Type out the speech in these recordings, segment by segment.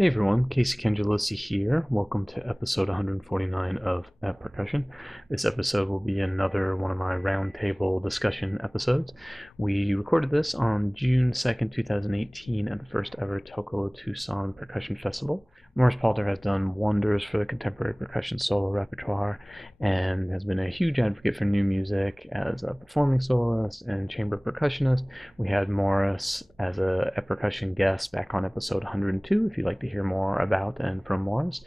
Hey everyone, Casey Cangelosi here. Welcome to episode 149 of At Percussion. This episode will be another one of my roundtable discussion episodes. We recorded this on June 2nd, 2018 at the first ever Tocalo Tucson Percussion Festival. Morris Palter has done wonders for the contemporary percussion solo repertoire and has been a huge advocate for new music as a performing soloist and chamber percussionist. We had Morris as a percussion guest back on episode 102 if you'd like to hear more about and from Morris.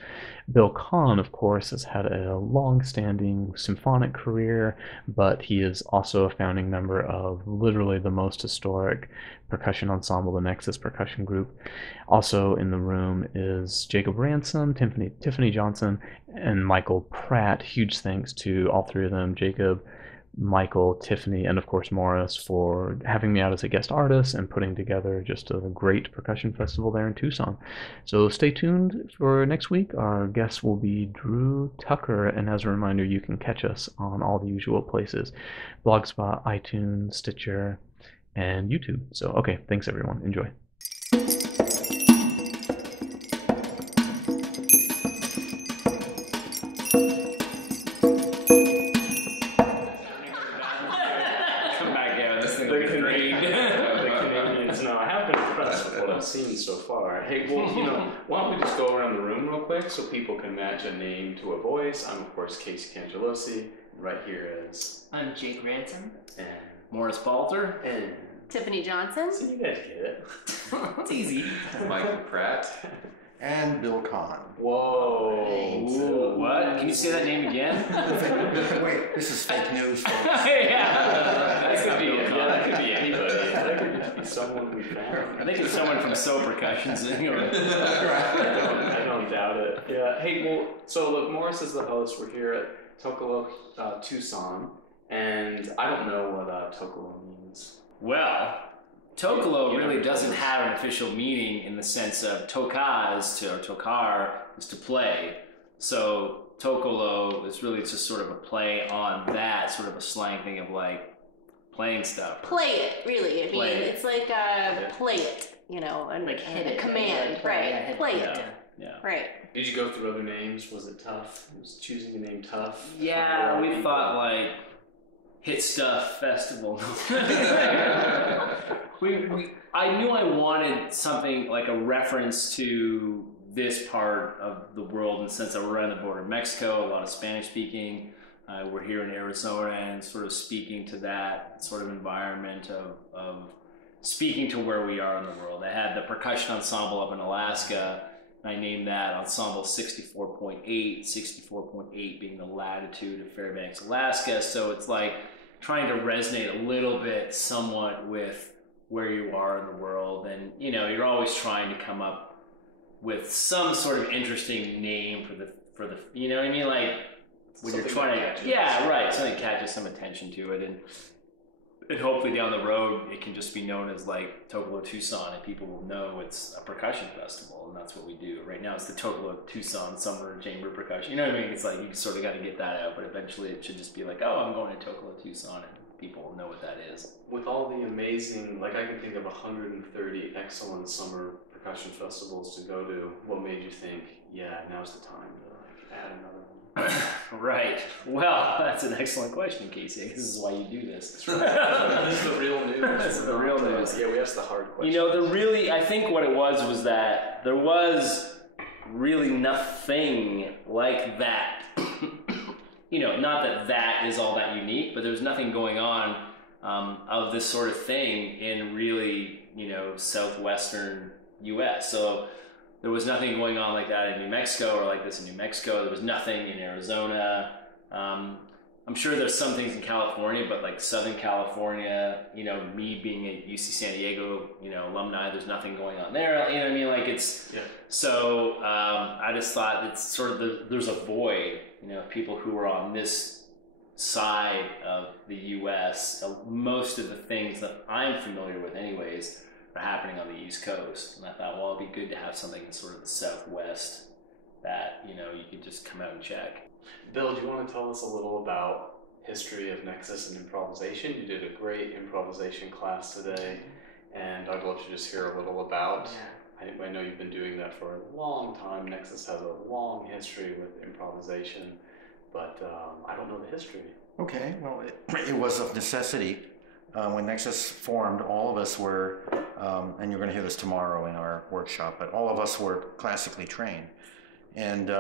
Bill Cahn, of course, has had a long-standing symphonic career, but he is also a founding member of literally the most historic percussion ensemble, the Nexus Percussion Group. Also in the room is Jacob Ransom, Tiffeny Johnson, and Michael Pratt. Huge thanks to all three of them, Jacob, Michael, Tiffeny, and of course Morris, for having me out as a guest artist and putting together just a great percussion festival there in Tucson. So stay tuned for next week. Our guest will be Drew Tucker, and as a reminder, you can catch us on all the usual places: Blogspot, iTunes, Stitcher, and YouTube. So okay, thanks everyone. Enjoy. Seen so far. Hey, well, why don't we just go around the room real quick so people can match a name to a voice. I'm, of course, Casey Cangelosi. Right here is... I'm Jake Ransom. And... Morris Palter. And... Tiffeny Johnson. So you guys get it. It's easy. Michael Pratt. And Bill Cahn. Whoa. Ooh, what? Can you say that name again? Wait, this is fake news, folks. Yeah. That could be anybody. That could just be someone we found. I think it's someone from So Percussion. I don't doubt it. Yeah. Hey, well, so look, Morris is the host. We're here at Tocalo Tucson, and I don't know what Tocalo means. Well, Tocalo really doesn't have an official meaning in the sense of tocar is to play. So Tocalo is really just sort of a play on that, sort of a slang thing of like playing stuff. Play it, really. I mean, it's like play it, and Like hit a it, command, like, right? yeah, Play it, Yeah. right? Did you go through other names? Was it tough? Was choosing a name tough? Yeah, we thought like Hit Stuff Festival. I knew I wanted something like a reference to this part of the world in the sense that we're on the border of Mexico, a lot of Spanish speaking. We're here in Arizona and sort of speaking to that sort of environment of speaking to where we are in the world. I had the percussion ensemble up in Alaska, and I named that Ensemble 64.8 being the latitude of Fairbanks, Alaska. So it's like trying to resonate a little bit somewhat with where you are in the world. And, you're always trying to come up with some sort of interesting name for the you know what I mean? Like when Something you're trying to, something catches some attention to it. And hopefully down the road, it can just be known as like Tocalo Tucson, and people will know it's a percussion festival, and that's what we do. Right now, it's the Tocalo Tucson Summer Chamber Percussion. You know what I mean? It's like you sort of got to get that out, but eventually it should just be like, oh, I'm going to Tocalo Tucson, and people will know what that is. With all the amazing, I can think of 130 excellent summer percussion festivals to go to. What made you think, yeah, now's the time to add another one? Right. Well, that's an excellent question, Casey. This is why you do this. This is the real news. This is the real news. Yeah, we asked the hard question. I think what it was that there was really nothing like that. Not that is all that unique, but there was nothing going on of this sort of thing in really, southwestern U.S. So there was nothing going on like that in New Mexico or like this in New Mexico. There was nothing in Arizona. I'm sure there's some things in California, but like Southern California, me being a UC San Diego, alumni, there's nothing going on there. You know what I mean? Like it's, so I just thought it's sort of there's a void, people who are on this side of the U.S. Most of the things that I'm familiar with anyways are happening on the East Coast. And I thought, well, it'd be good to have something in sort of the Southwest that, you could just come out and check. Bill, do you want to tell us a little about history of Nexus and improvisation? You did a great improvisation class today, and I'd love to just hear a little about I know you've been doing that for a long time. Nexus has a long history with improvisation, but I don't know the history. Okay, well, it was of necessity. When Nexus formed, all of us were, and you're going to hear this tomorrow in our workshop, but all of us were classically trained. And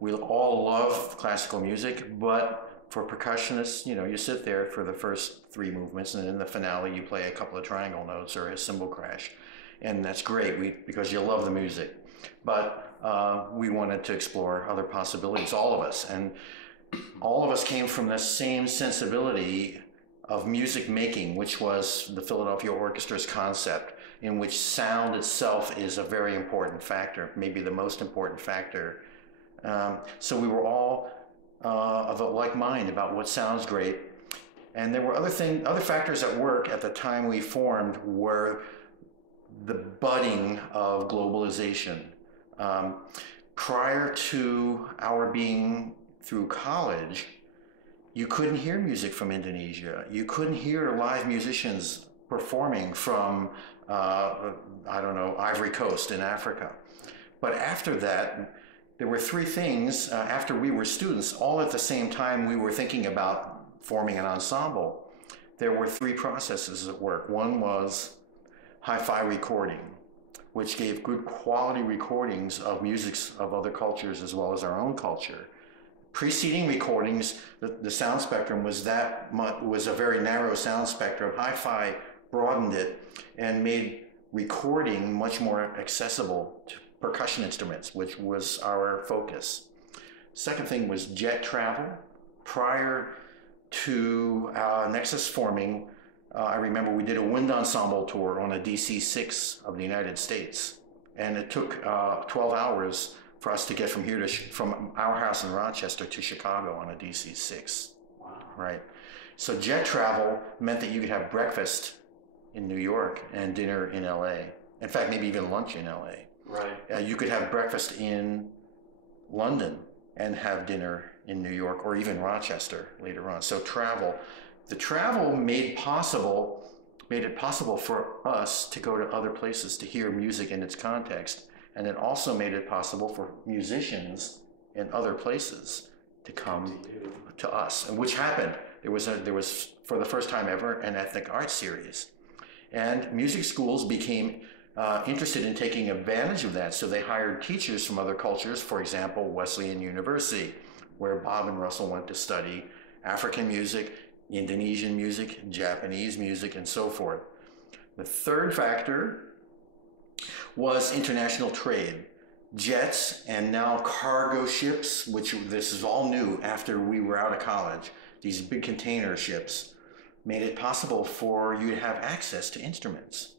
we all love classical music, but for percussionists, you know, you sit there for the first 3 movements, and in the finale you play a couple of triangle notes or a cymbal crash. And that's great because you love the music. But we wanted to explore other possibilities, all of us. And all of us came from the same sensibility of music making, which was the Philadelphia Orchestra's concept, in which sound itself is a very important factor, maybe the most important factor. So we were all of a like mind about what sounds great. And there were other factors at work at the time we formed were the budding of globalization. Prior to our being through college, you couldn't hear music from Indonesia. You couldn't hear live musicians performing from, I don't know, Ivory Coast in Africa. But after that, there were 3 things, after we were students, all at the same time we were thinking about forming an ensemble. There were 3 processes at work. One was hi-fi recording, which gave good quality recordings of musics of other cultures as well as our own culture. Preceding recordings, the sound spectrum was a very narrow sound spectrum. Hi-fi broadened it and made recording much more accessible to percussion instruments, which was our focus. Second thing was jet travel. Prior to Nexus forming, I remember we did a wind ensemble tour on a DC-6 of the United States, and it took 12 hours for us to get from here from our house in Rochester to Chicago on a DC-6. Wow. Right. So jet travel meant that you could have breakfast in New York and dinner in LA. In fact, maybe even lunch in LA. Right. You could have breakfast in London and have dinner in New York or even Rochester later on. So the travel made it possible for us to go to other places to hear music in its context. And it also made it possible for musicians in other places to come to us, and which happened. There was for the first time ever an ethnic arts series, and music schools became interested in taking advantage of that. So they hired teachers from other cultures. For example, Wesleyan University, where Bob and Russell went to study African music, Indonesian music, Japanese music, and so forth. The third factor was international trade. Jets and now cargo ships, which this is all new after we were out of college, these big container ships made it possible for you to have access to instruments.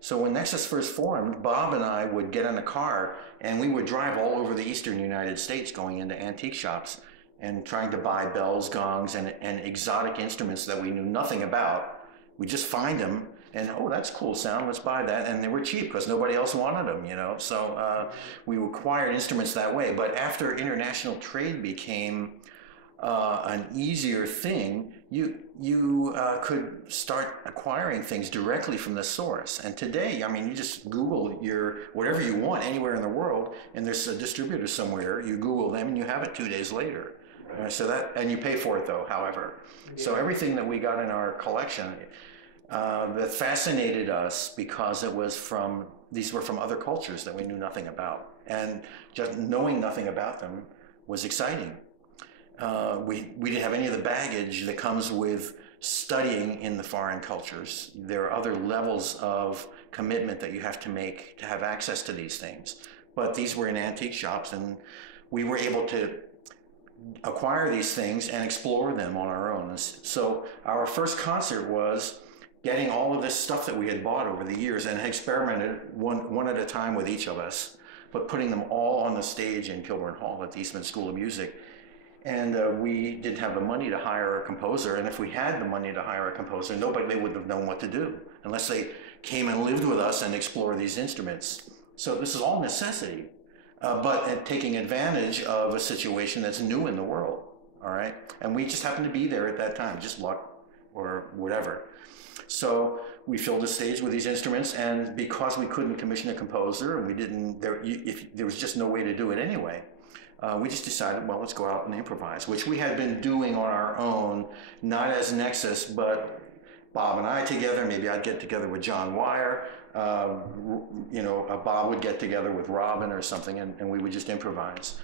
So when Nexus first formed, Bob and I would get in a car and we would drive all over the eastern United States going into antique shops and trying to buy bells, gongs, and exotic instruments that we knew nothing about. We'd just find them and, oh, that's cool sound, let's buy that. And they were cheap because nobody else wanted them, you know. So we acquired instruments that way. But after international trade became an easier thing, you could start acquiring things directly from the source. And today, I mean, you just Google whatever you want anywhere in the world, and there's a distributor somewhere. You Google them, and you have it 2 days later. Right. And you pay for it though. However, so everything that we got in our collection that fascinated us because these were from other cultures that we knew nothing about, and just knowing nothing about them was exciting. We didn't have any of the baggage that comes with studying in the foreign cultures. There are other levels of commitment that you have to make to have access to these things. But these were in antique shops, and we were able to acquire these things and explore them on our own. So our first concert was getting all of this stuff that we had bought over the years and experimented one at a time with each of us, but putting them all on the stage in Kilburn Hall at the Eastman School of Music. And we didn't have the money to hire a composer, and if we had the money to hire a composer, they wouldn't have known what to do unless they came and lived with us and explored these instruments. So this is all necessity, but taking advantage of a situation that's new in the world, all right? And we just happened to be there at that time, just luck or whatever. So we filled the stage with these instruments, and because we couldn't commission a composer, and we didn't, there was just no way to do it anyway, we just decided, well, let's go out and improvise, which we had been doing on our own, not as Nexus, but Bob and I together. Maybe I'd get together with John Wire. Bob would get together with Robin or something, and we would just improvise.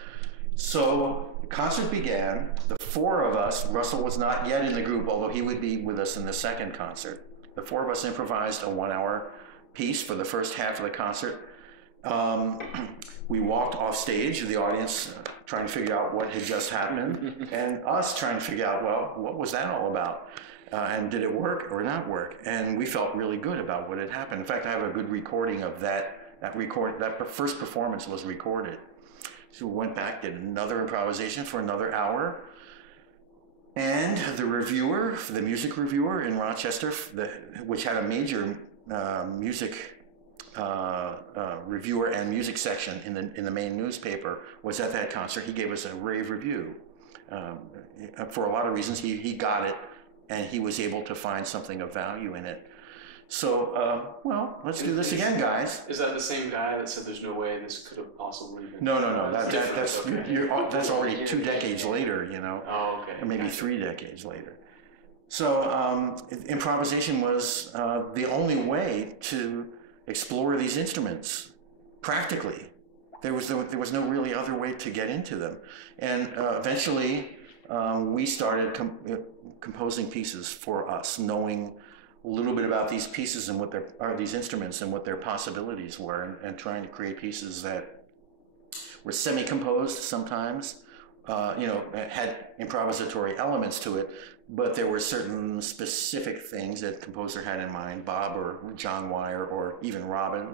So the concert began. The four of us, Russell was not yet in the group, although he would be with us in the second concert. The four of us improvised a 1 hour piece for the first half of the concert. We walked off stage, the audience trying to figure out what had just happened, and us trying to figure out, well, what was that all about? And did it work or not work? And we felt really good about what had happened. In fact, I have a good recording of that first performance was recorded. So we went back, did another improvisation for another hour. And the reviewer, the music reviewer in Rochester, which had a major music reviewer and music section in the main newspaper, was at that concert. He gave us a rave review. For a lot of reasons, he got it, and he was able to find something of value in it. So, well, let's do this again, guys. Is that the same guy that said there's no way this could have possibly been? No. That's already 2 decades later, you know. Oh, okay. Or maybe 3 decades later. So improvisation was the only way to explore these instruments practically. There was no really other way to get into them. And eventually we started composing pieces for us, knowing a little bit about these pieces and these instruments and what their possibilities were, and trying to create pieces that were semi-composed sometimes, had improvisatory elements to it, but there were certain specific things that the composer had in mind, Bob or John Wire or even Robin,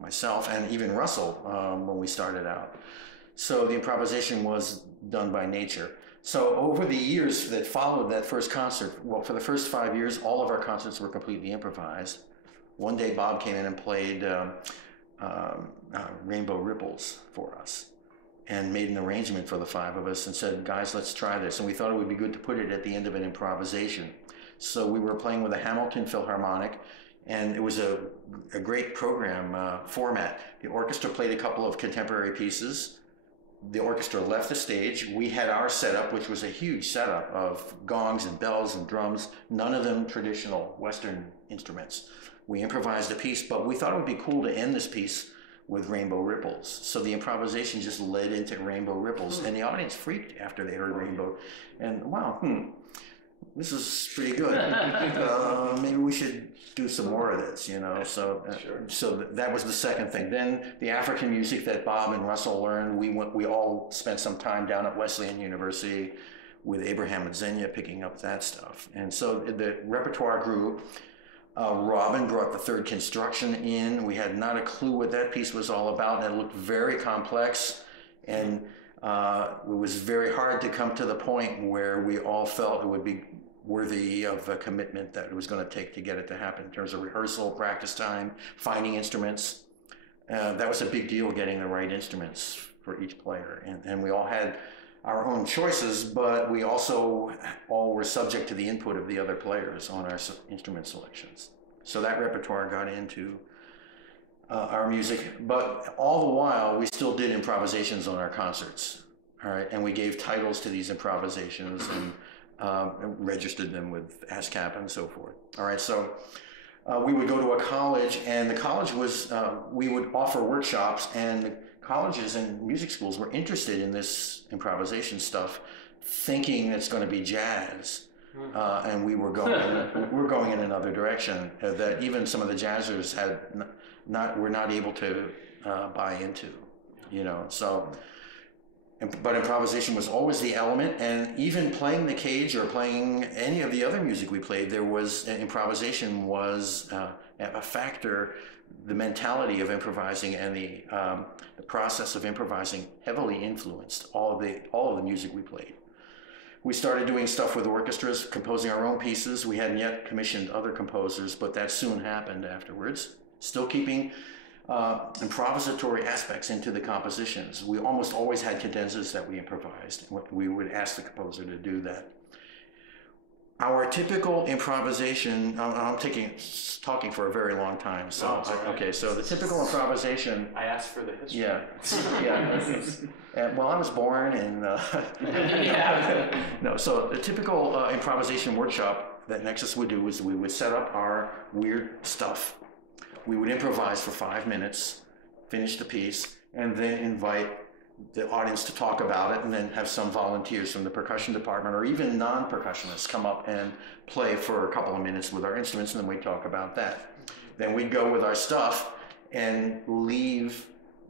myself, and even Russell when we started out. So the improvisation was done by nature. So over the years that followed that first concert, well, for the first 5 years, all of our concerts were completely improvised. One day, Bob came in and played Rainbow Ripples for us and made an arrangement for the 5 of us and said, guys, let's try this. And we thought it would be good to put it at the end of an improvisation. So we were playing with a Hamilton Philharmonic, and it was a great program format. The orchestra played a couple of contemporary pieces. The orchestra left the stage. We had our setup, which was a huge setup of gongs and bells and drums, none of them traditional Western instruments. We improvised a piece, but we thought it would be cool to end this piece with Rainbow Ripples. So the improvisation just led into Rainbow Ripples, and the audience freaked after they heard Rainbow. And wow, this is pretty good. Maybe we should do some more of this, you know. So, Sure. So that was the second thing. Then the African music that Bob and Russell learned, we all spent some time down at Wesleyan University with Abraham and Xenia picking up that stuff. And so the repertoire grew. Robin brought the third construction in. We had not a clue what that piece was all about, and it looked very complex, and it was very hard to come to the point where we all felt it would be worthy of a commitment that it was going to take to get it to happen in terms of rehearsal, practice time, finding instruments. That was a big deal, getting the right instruments for each player. And we all had our own choices, but we also all were subject to the input of the other players on our instrument selections. So that repertoire got into our music, but all the while we still did improvisations on our concerts. All right, and we gave titles to these improvisations and registered them with ASCAP and so forth. All right, so we would go to a college, and the college was, we would offer workshops, and the colleges and music schools were interested in this improvisation stuff, thinking it's going to be jazz. And we were going in another direction that even some of the jazzers were not able to buy into, you know. So, but improvisation was always the element, and even playing the cage or playing any of the other music we played, there was improvisation was a factor. The mentality of improvising and the process of improvising heavily influenced all of the music we played. We started doing stuff with orchestras, composing our own pieces. We hadn't yet commissioned other composers, but that soon happened afterwards. Still keeping improvisatory aspects into the compositions. We almost always had cadenzas that we improvised. We would ask the composer to do that. Our typical improvisation, I'm talking for a very long time, so, No, it's all right. okay, so the typical improvisation, I asked for the history. well, I was born in, Yeah. no, so the typical improvisation workshop that Nexus would do is we would set up our weird stuff. We would improvise for 5 minutes, finish the piece, and then invite the audience to talk about it, and then have some volunteers from the percussion department or even non-percussionists come up and play for a couple of minutes with our instruments, and then we'd talk about that. Then we'd go with our stuff and leave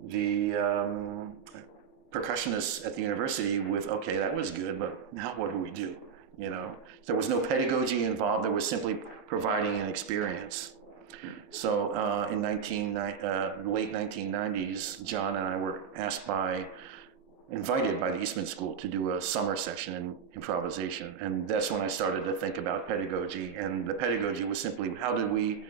the percussionists at the university with, okay, that was good, but now what do we do? You know, there was no pedagogy involved. There was simply providing an experience. So in late 1990s, John and I were invited by the Eastman School to do a summer section in improvisation. And that's when I started to think about pedagogy. And the pedagogy was simply, how did we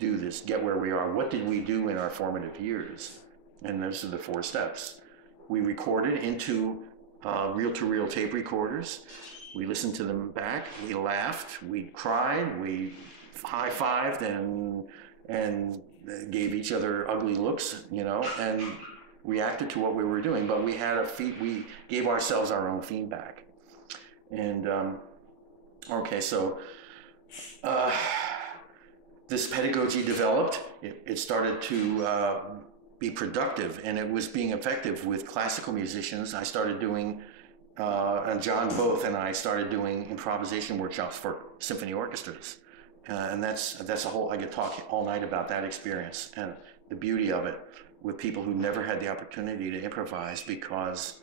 do this, get where we are? What did we do in our formative years? And those are the 4 steps. We recorded into reel-to-reel tape recorders. We listened to them back. We laughed. We cried. We high-fived and gave each other ugly looks, you know, and reacted to what we were doing. But we gave ourselves our own feedback. And okay, so this pedagogy developed. It started to be productive, and it was being effective with classical musicians. I started doing, and John both and I started doing improvisation workshops for symphony orchestras. And that's a whole, I could talk all night about that experience and the beauty of it with people who never had the opportunity to improvise because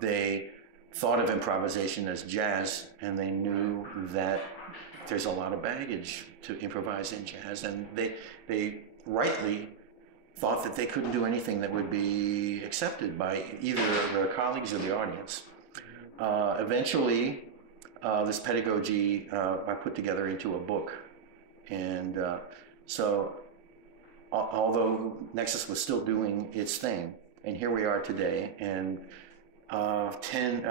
they thought of improvisation as jazz, and they knew that there's a lot of baggage to improvise in jazz, and they rightly thought that they couldn't do anything that would be accepted by either their colleagues or the audience. Eventually, this pedagogy I put together into a book, and so although Nexus was still doing its thing, and here we are today, and 13,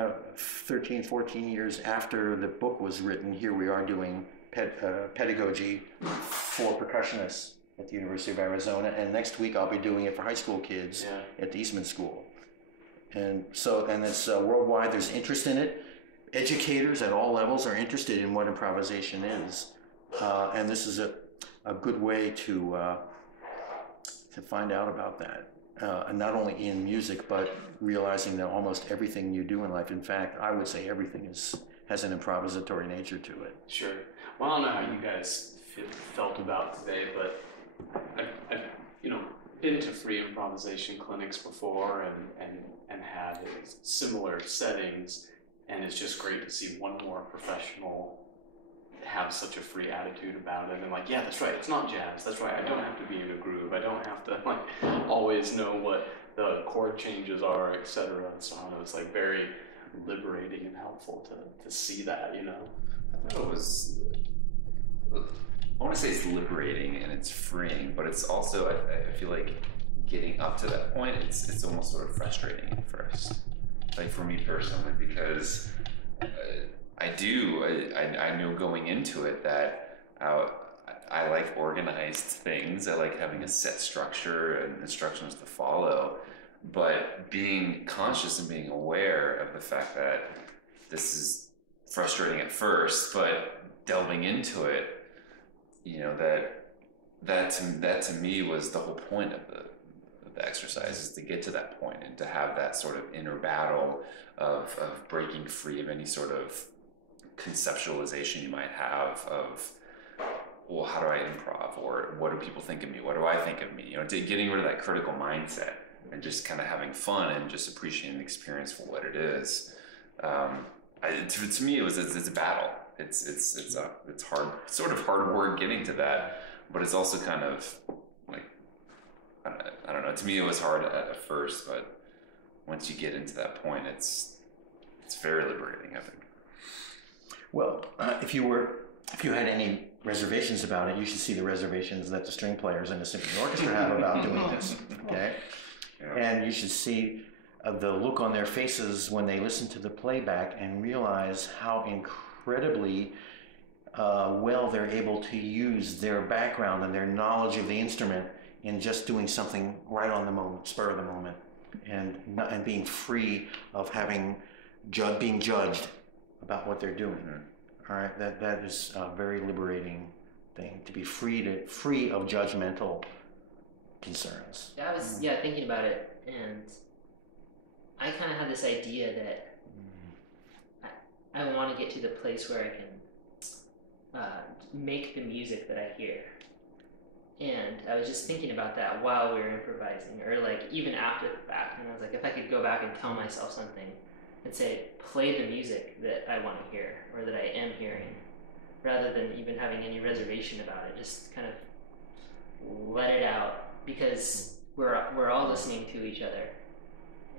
14 years after the book was written, here we are doing pedagogy for percussionists at the University of Arizona, and next week I'll be doing it for high school kids at the Eastman School. And so, and it's worldwide, there's interest in it. Educators at all levels are interested in what improvisation is. And this is a good way to find out about that. And not only in music, but realizing that almost everything you do in life, in fact, I would say everything has an improvisatory nature to it. Sure. Well, I don't know how you guys felt about today, but I've been to free improvisation clinics before and had similar settings, and it's just great to see one more professional have such a free attitude about it, and like, yeah, that's right, it's not jazz, that's right, I don't have to be in a groove, I don't have to always know what the chord changes are, etc. And so on. It was very liberating and helpful to see that, you know. I thought it was, I want to say it's liberating and it's freeing, but it's also, I feel like getting up to that point, it's almost sort of frustrating at first. Like for me personally, because I know going into it that I like organized things. I like having a set structure and instructions to follow, but being conscious and being aware of the fact that this is frustrating at first, but delving into it, you know, that to me was the whole point of the exercise, is to get to that point and to have that sort of inner battle of breaking free of any sort of conceptualization you might have of, well, how do I improv, or what do people think of me, what do I think of me, you know, getting rid of that critical mindset and just kind of having fun and just appreciating the experience for what it is. To me, it's a battle. It's hard, sort of hard work getting to that, but it's also kind of like, I don't know. To me, it was hard at first, but once you get into that point, it's very liberating, I think. Well, if you had any reservations about it, you should see the reservations that the string players and the symphony orchestra have about doing this. Okay, Yeah. and you should see the look on their faces when they listen to the playback and realize how incredible incredibly well they're able to use their background and their knowledge of the instrument in just doing something right on the moment, spur of the moment, and being free of being judged about what they're doing. All right, that is a very liberating thing, to be free of judgmental concerns. I was thinking about it, and I kind of had this idea that I want to get to the place where I can make the music that I hear. And I was just thinking about that while we were improvising, or like even after the fact. And I was like, if I could go back and tell myself something and say, play the music that I want to hear or that I am hearing, rather than even having any reservation about it, just kind of let it out, because we're all listening to each other,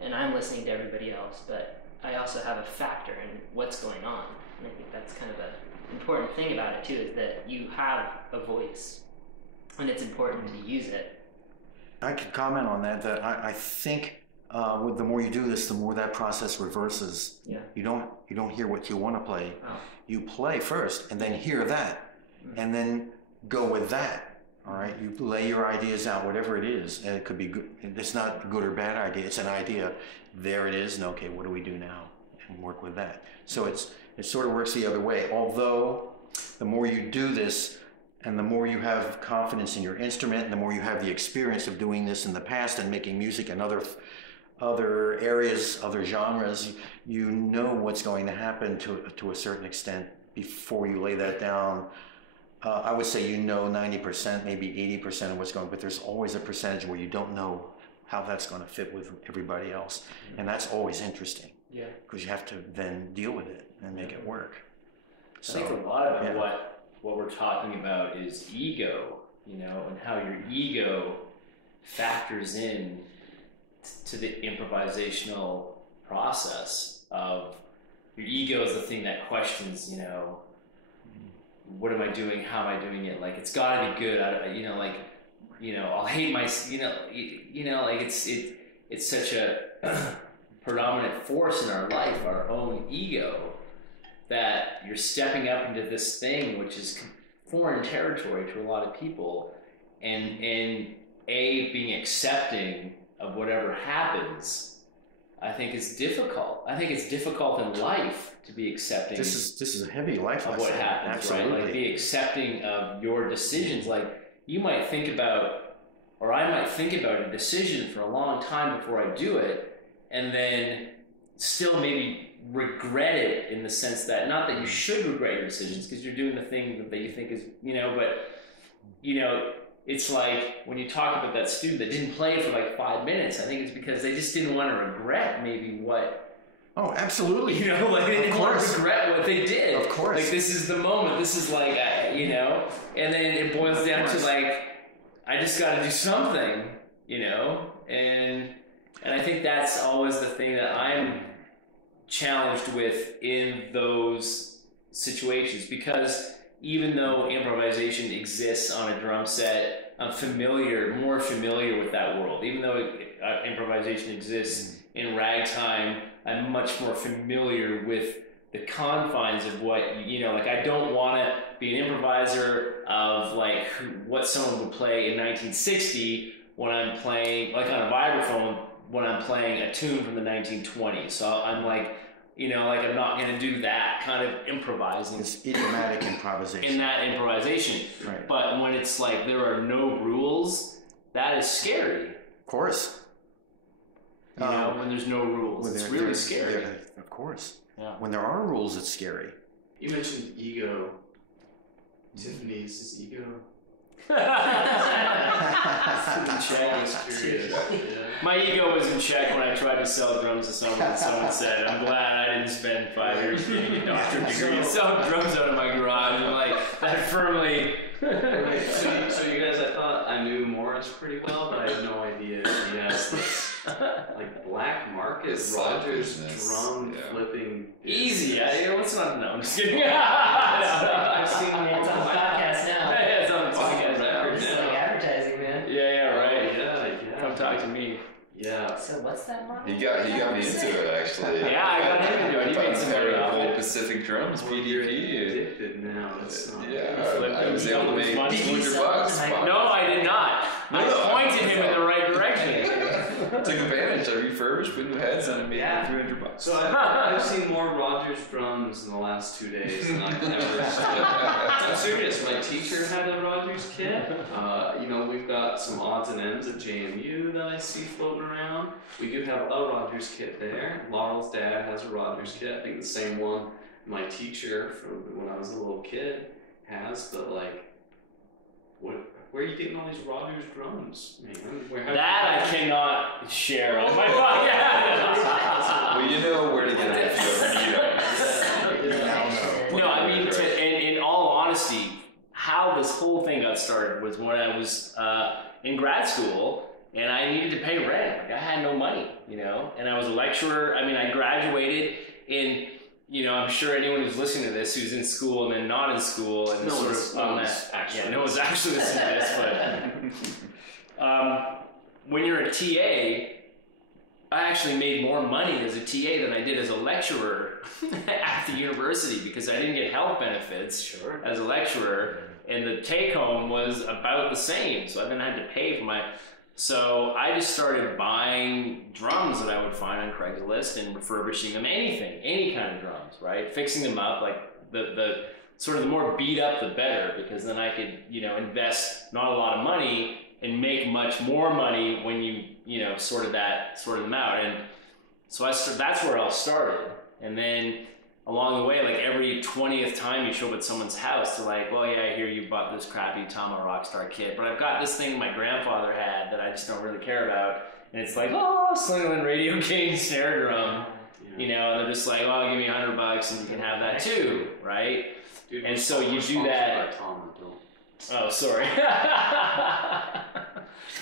and I'm listening to everybody else, but I also have a factor in what's going on. And I think that's kind of an important thing about it too, is that you have a voice, and it's important to use it. I could comment on that I think the more you do this, the more that process reverses. Yeah. You don't hear what you want to play. Oh. You play first, and then hear that, and then go with that. All right. You lay your ideas out, whatever it is, and it could be good. It's not a good or bad idea. It's an idea. There it is. And okay, what do we do now? And work with that. So it sort of works the other way. Although the more you do this, and the more you have confidence in your instrument, and the more you have the experience of doing this in the past and making music in other areas, other genres, you know what's going to happen to a certain extent before you lay that down. I would say 90%, maybe 80% of what's going on, but there's always a percentage where you don't know how that's going to fit with everybody else. And that's always interesting. Yeah. Because you have to then deal with it and make it work. I think a lot of it, what we're talking about is ego, and how your ego factors in to the improvisational process of your ego is the thing that questions, what am I doing? How am I doing it? Like, it's gotta be good. I'll hate my, it's such a predominant force in our life, our own ego, that you're stepping up into this thing which is foreign territory to a lot of people, and being accepting of whatever happens, I think is difficult. I think it's difficult in life to be accepting. This is a heavy life of lesson. what happens, Absolutely. right? Like, be accepting of your decisions. Like, you might think about, or I might think about a decision for a long time before I do it, and then still maybe regret it, in the sense that, not that you should regret your decisions because you're doing the thing that you think is, it's like when you talk about that student that didn't play for like 5 minutes, I think it's because they just didn't want to regret maybe what. Oh, absolutely. They didn't want to regret what they did. Of course. Like, this is the moment. This is like, and then it boils down to like, I just got to do something, and I think that's always the thing that I'm challenged with in those situations, because even though improvisation exists on a drum set, I'm more familiar with that world. Even though improvisation exists in ragtime, I'm much more familiar with the confines of what, like, I don't want to be an improviser of like what someone would play in 1960 when I'm playing, like, on a vibraphone, when I'm playing a tune from the 1920s. So I'm like, I'm not going to do that kind of improvising. It's idiomatic improvisation. In that improvisation. Right. But when it's like there are no rules, that is scary. Of course. When there's no rules, it's really scary. Of course. Yeah. When there are rules, it's scary. You mentioned ego. Tiffany's is ego. In check. My ego was in check when I tried to sell drums to someone, and someone said, "I'm glad I didn't spend 5 years getting a doctorate degree and selling drums out of my garage." And like, that firmly. So you guys, I thought I knew Morris pretty well, but I had no idea he has this like black market Rogers drum flipping. Easy. What's not? No, I'm just kidding. I've seen it. It's on the podcast now. Yeah, it's on the podcast now. It's like advertising, man. Yeah, right. Yeah. Come talk to me. Yeah. So what's that model? He got me into it actually. Yeah, I got into it. You made some money off Full it. Pacific Drums, PDP. Addicted now. It's not. I was able to make $200. No, I did not. I pointed him in the right direction. Took advantage. I refurbished, put new heads on, and made $300. So I've seen more Rogers drums in the last 2 days than I've ever seen. I'm serious. My teacher had a Rogers kit. We've got some odds and ends at JMU that I see floating around. We do have a Rogers kit there. Laurel's dad has a Rogers kit. I think the same one my teacher from when I was a little kid has. But where are you getting all these Rogers drums, man? That I cannot share on my podcast. Well, you know where to get it if you ever need it. No, I mean, in all honesty, how this whole thing got started was when I was in grad school and I needed to pay rent. Like, I had no money, and I was a lecturer. I mean, I graduated in, I'm sure anyone who's listening to this who's in school and then not in school and no one's actually listening to this, but when you're a TA, I actually made more money as a TA than I did as a lecturer at the university because I didn't get health benefits as a lecturer, and the take-home was about the same, so I then had to pay for So I just started buying drums that I would find on Craigslist and refurbishing them, any kind of drums, right? Fixing them up, like the sort of the more beat up, the better, because then I could, invest not a lot of money and make much more money when you sort them out. And so that's where I started. And then along the way, like every 20th time you show up at someone's house, they're like, well, yeah, I hear you bought this crappy Tama Rockstar kit, but I've got this thing my grandfather had that I just don't really care about. And it's like, oh, Slingerland Radio King snare drum, and they're just like, well, give me $100 and you can have that too, right? Dude, and so you do that. Oh, sorry.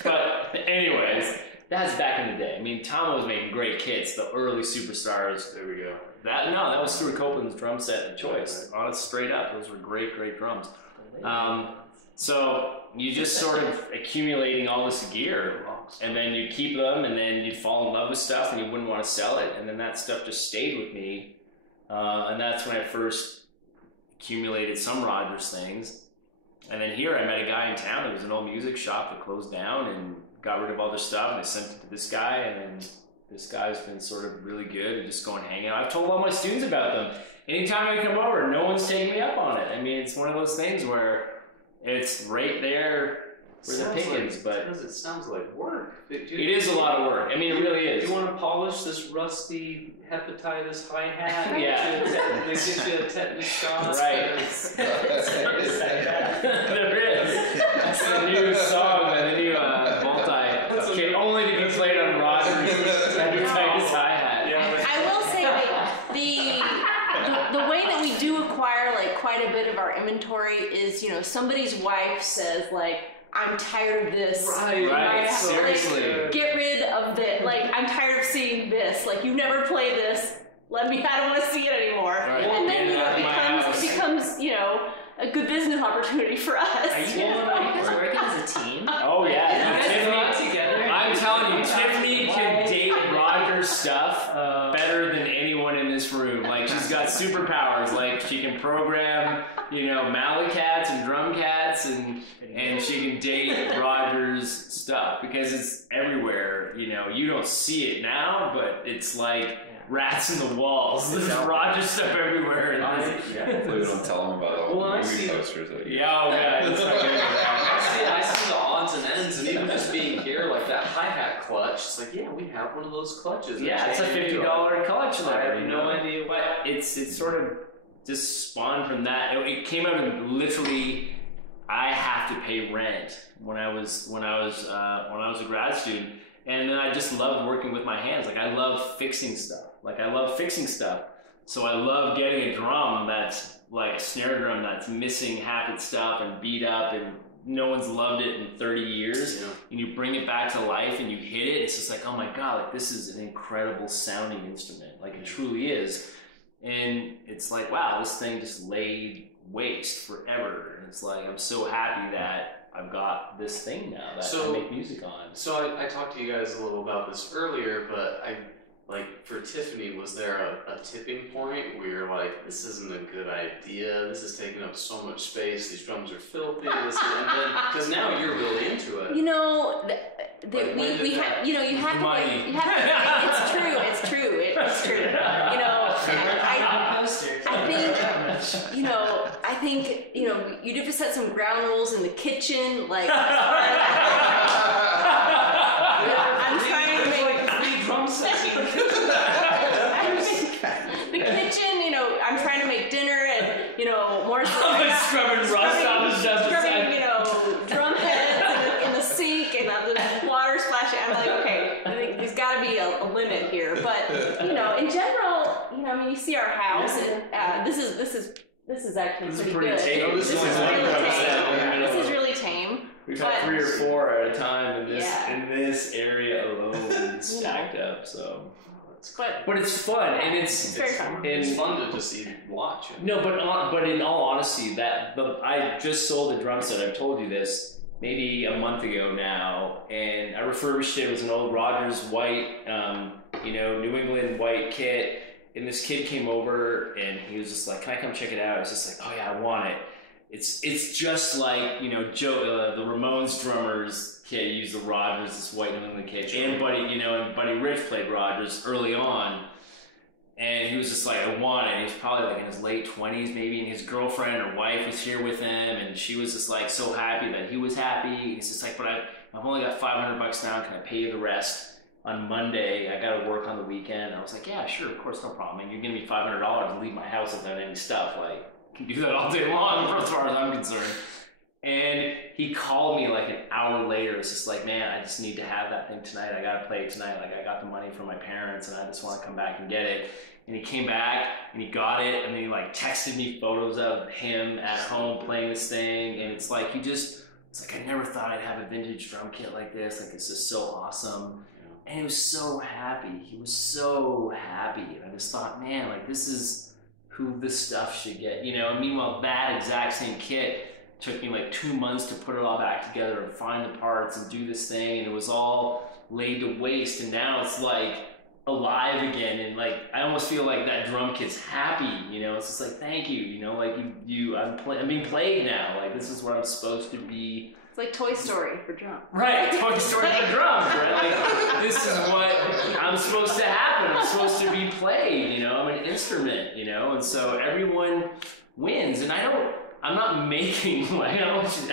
But anyways, that's back in the day. I mean, Tama was making great kits, the early superstars. There we go. That was Stuart Copeland's drum set of choice. Honest, straight up, those were great drums. So you just sort of accumulating all this gear, and then you keep them, and then you fall in love with stuff, and you wouldn't want to sell it, and then that stuff just stayed with me, and that's when I first accumulated some Rogers things. And then here I met a guy in town. There was an old music shop that closed down and got rid of all their stuff, and I sent it to this guy, and then this guy's been sort of really good and just go and hang out. I've told all my students about them. Anytime I come over, no one's taking me up on it. I mean, it's one of those things where it's right there for the pickings, but it sounds like work. It is a lot of work. I mean, it really is. You want to polish this rusty hepatitis hi-hat? Yeah. They get you a tetanus shot. Right. There is. That's the new song, the new multi, only to be played on Rogers hepatitis hi-hat. I will say the way that we do acquire like quite a bit of our inventory is, somebody's wife says like, I'm tired of this. Right. Seriously. Like, get rid of this. Like, I'm tired of seeing this. Like, you never play this. I don't want to see it anymore. Right. And then, it becomes, a good business opportunity for us. Are you guys working as a team? Oh, yeah. Tiffany, together? I'm telling you, Tiffany can date Roger's stuff better than anyone in this room. Like, she's got superpowers. Like, she can program, Malley cats and drum cats, and she can date Roger's stuff because it's everywhere. You don't see it now, but it's like rats in the walls. There's Roger stuff everywhere. Hopefully we don't tell them about all the movie posters. I see the odds and ends, and even just being here, like that hi-hat clutch, it's like, yeah, we have one of those clutches. Yeah, it's a $50 clutch there. I have no idea. But it's sort of just spawned from that. It came out of literally, I have to pay rent when I was a grad student. And then I just loved working with my hands. Like, I love fixing stuff. So I love getting a drum that's like a snare drum that's missing half its stuff and beat up and no one's loved it in 30 years. Yeah. And you bring it back to life and you hit it. It's just like, oh my God, like this is an incredible sounding instrument. Like it truly is. And it's like, wow, this thing just laid waste forever. And it's like, I'm so happy that I've got this thing now that So- I make music on. So I talked to you guys a little about this earlier, but for Tiffany, was there a tipping point where you're like, this isn't a good idea, this is taking up so much space, these drums are filthy, because now you're really into it. You know, Like, when we did have, that- you know, you have to, Money. you have to, it's true. You know, I think, you know, you'd have to set some ground rules in the kitchen, like, I'm trying to make three drum sets in the kitchen. the kitchen, you know, I'm trying to make dinner and, you know, more Scrubbing rust off his desk. scrubbing, you know, drum heads in the sink and the water splashing. I'm like, okay, I think there's got to be a limit here. But, you know, in general, you know, I mean, you see our house and this is actually This is pretty pretty good. tame. This is This is really like tame. what This is really tame. We've But- had 3 or 4 at a time in this Yeah. in this area alone, stacked up. So, But it's fun and it's very fun. It's and fun to just see watch it. no, but in all honesty, I just sold a drum set. I've told you this maybe a month ago now, and I refurbished it. It was an old Rogers white, New England white kit. And this kid came over and he was just like, "Can I come check it out?" I was just like, "Oh yeah, I want it." It's just like, you know, Joe, the Ramones drummers kit used the Rogers, this white New England kit, and Buddy Rich played Rogers early on, and he was just like, "I want it." And he was probably like in his late 20s maybe, and his girlfriend or wife was here with him, and she was just like so happy that he was happy. And he's just like, "But I've only got $500 now. Can I pay you the rest on Monday? I got to work on the weekend." And I was like, "Yeah, sure, of course, no problem. And you're giving me $500 to leave my house without any stuff. Like, I can do that all day long as far as I'm concerned." And he called me like an hour later. It's just like, "Man, I just need to have that thing tonight. I got to play it tonight. Like, I got the money from my parents and I just want to come back and get it." And he came back and he got it, and then he like texted me photos of him at home playing this thing. And it's like, it's like, I never thought I'd have a vintage drum kit like this. Like, it's just so awesome. And he was so happy. He was so happy. And I just thought, man, like, this is who this stuff should get, you know? And meanwhile, that exact same kit took me like 2 months to put it all back together and find the parts and do this thing. And it was all laid to waste. And now it's like alive again. And like, I almost feel like that drum kit's happy, you know? It's just like, thank you, you know? Like, I'm being played now. Like, this is what I'm supposed to be. it's like Toy Story for drums. Right, Toy Story for drums, right? Like, this is what I'm supposed to happen. I'm supposed to be played, you know? I'm an instrument, you know? And so everyone wins. And I'm not making, like, I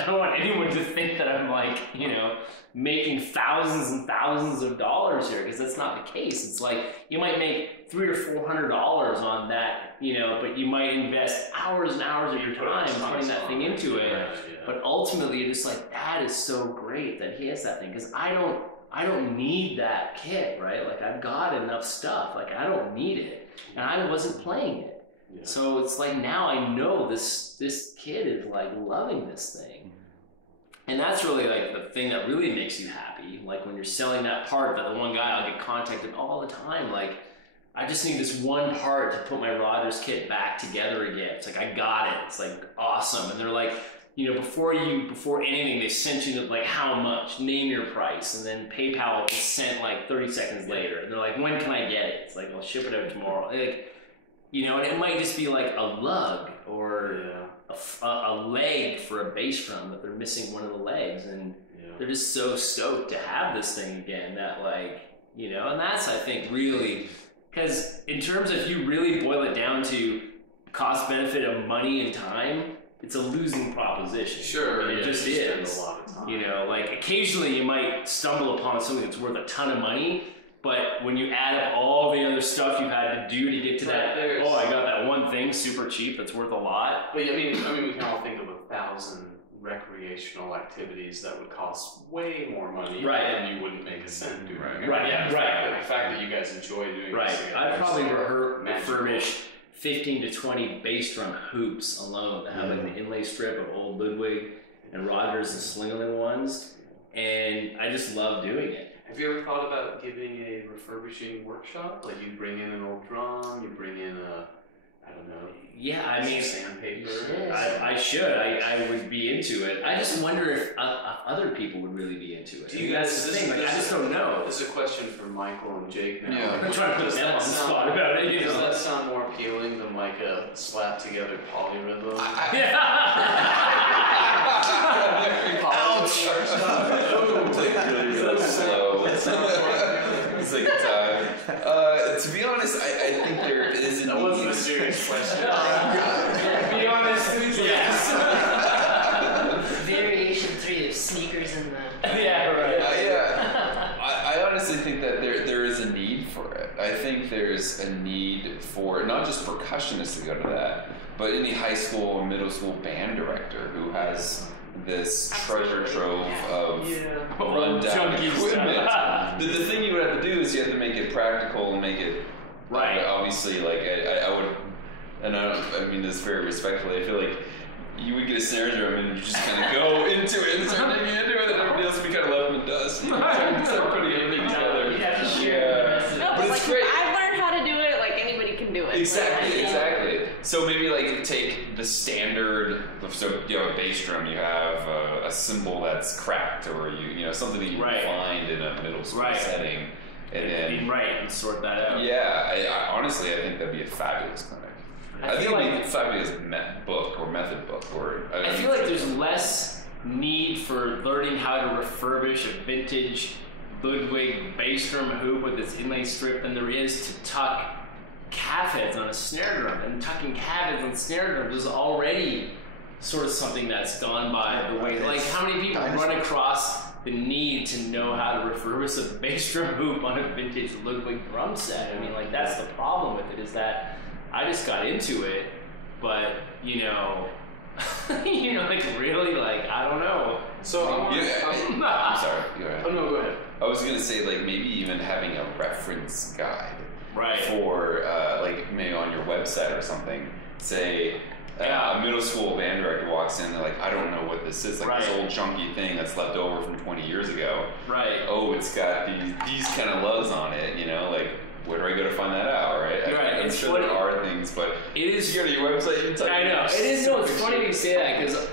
don't want anyone to think that I'm like, you know, making thousands and thousands of dollars here, because that's not the case. It's like, you might make $300 or $400 on that, you know, but you might invest hours and hours of your time putting that thing into it. Yeah. But ultimately, you're just like, that is so great that he has that thing, because I don't need that kit, right? Like, I've got enough stuff. Like, I don't need it, and I wasn't playing it. Yeah. So it's like, now I know this kid is like loving this thing, and that's really like the thing that really makes you happy. Like, when you're selling that part, that the one guy, I'll get contacted all the time. Like, I just need this one part to put my Rogers kit back together again. It's like, I got it. It's like awesome, and they're like, you know, before anything, they sent you like, how much, name your price, and then PayPal is sent like 30 seconds later. And they're like, when can I get it? It's like, I'll ship it out tomorrow. Like, you know, and it might just be like a lug or a leg for a bass drum, but they're missing one of the legs, and they're just so stoked to have this thing again that, like, you know, and that's, I think, really, because in terms of, if you really boil it down to cost benefit of money and time, it's a losing proposition. Sure, I mean, it just you spend is. a lot of time. You know, like, occasionally you might stumble upon something that's worth a ton of money, but when you add up all the other stuff you've had to do to get to that, there's- oh, I got that one thing super cheap that's worth a lot. But I mean, we can all think of 1,000 recreational activities that would cost way more money, Right. and you wouldn't make a cent doing it. Right, yeah, right. The fact that you guys enjoy doing Right. this together I'd is probably magical. refurbish 15 to 20 bass drum hoops alone that have like the inlay strip of old Ludwig and Rogers and Slingerland ones, and I just love doing it. Have you ever thought about giving a refurbishing workshop? Like, you bring in an old drum, you bring in a don't know. Yeah, I mean, sandpaper. I should. I would be into it. I just wonder if other people would really be into it. Do you guys? That's the thing. Like, I just don't know. This is a question for Michael and Jake now. Yeah. I'm trying to put them on the spot about it. You Does know? that sound more appealing than like a slap together polyrhythm? Yeah. Ouch! Really slow. It's like a time. To be honest, I think there is a That wasn't a need. serious question. Be honest. Yes. Variation 3 of sneakers in the. Yeah. Right. Yeah. I honestly think that there is a need for it. I think there's a need for not just percussionists to go to that, but any high school or middle school band director who has this treasure trove of rundown Junky equipment. stuff. The thing you would have to do is you have to make it practical and make it Right. Obviously, like I would, and I mean this very respectfully. I feel like you would get a snare drum and you just kind of go into it and start digging into it, and everybody else would be kind of left in the dust. You start putting everything together. You have to share. No, But but it's like, great. I've learned how to do it. Like anybody can do it. Exactly. So maybe like take the standard. So you have a bass drum, you have a cymbal that's cracked, or you know something that you Right. can find in a middle school Right. setting, and then and sort that out. yeah, I honestly I think that'd be a fabulous clinic. I think feel it'd be like a fabulous book or method book, or I feel like there's less need for learning how to refurbish a vintage Ludwig bass drum hoop with its inlay strip than there is to tuck calf heads on a snare drum. And tucking calf heads on snare drums is already sort of something that's gone by the way. Like, how many people run across the need to know how to refurbish a bass drum hoop on a vintage Ludwig drum set? I mean, like, that's the problem with it, is that I just got into it, but, you know, like, really, like, I don't know. So I'm sorry. Go ahead. Oh no, go ahead. I was gonna say like maybe even having a reference guide Right. for like maybe on your website or something. Say a middle school band director walks in, they're like, I don't know what this is, like this Right. old chunky thing that's left over from 20 years ago. Right. Oh, it's got these kind of lugs on it, you know, like where do I go to find that out, right? Right. I'm It's sure there funny. are things, but It is. you go to your website, you type I know. It is. No, it's funny that you say that, because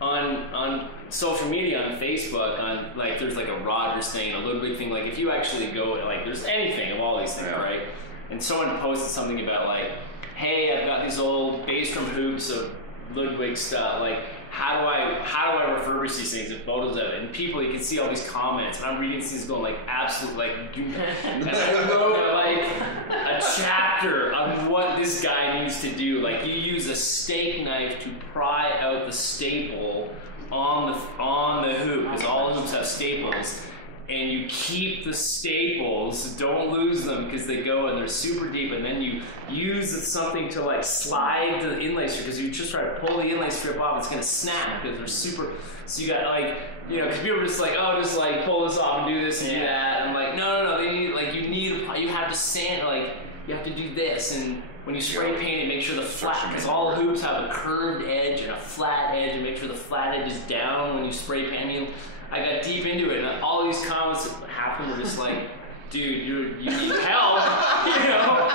on social media, on Facebook, on like there's like a Rogers thing, a Ludwig thing. Like if you actually go, like there's anything of all these things, Yeah. right? And someone posted something about like, hey, I've got these old bass drum hoops of Ludwig stuff. Like, how do I refurbish these things and photos of it? And people, you can see all these comments, and I'm reading these things going like, absolute, like, and I wrote like a chapter on what this guy needs to do. Like, you use a steak knife to pry out the staple on the hoop, because all hoops have staples. And you keep the staples, don't lose them because they go and they're super deep, and then you use something to like slide the inlay strip, because you just try to pull the inlay strip off, it's gonna snap because they're super. So you got like, you know, because people are just like, oh, just like pull this off and do this and do that. And I'm like, no, they need, like, you have to sand, like, you have to do this, and when you spray paint it, make sure the flat, because all hoops have a curved edge and a flat edge, and make sure the flat edge is down when you spray paint. I mean, I got deep into it, and all these comments, half of them were just like, dude, you need help, you know?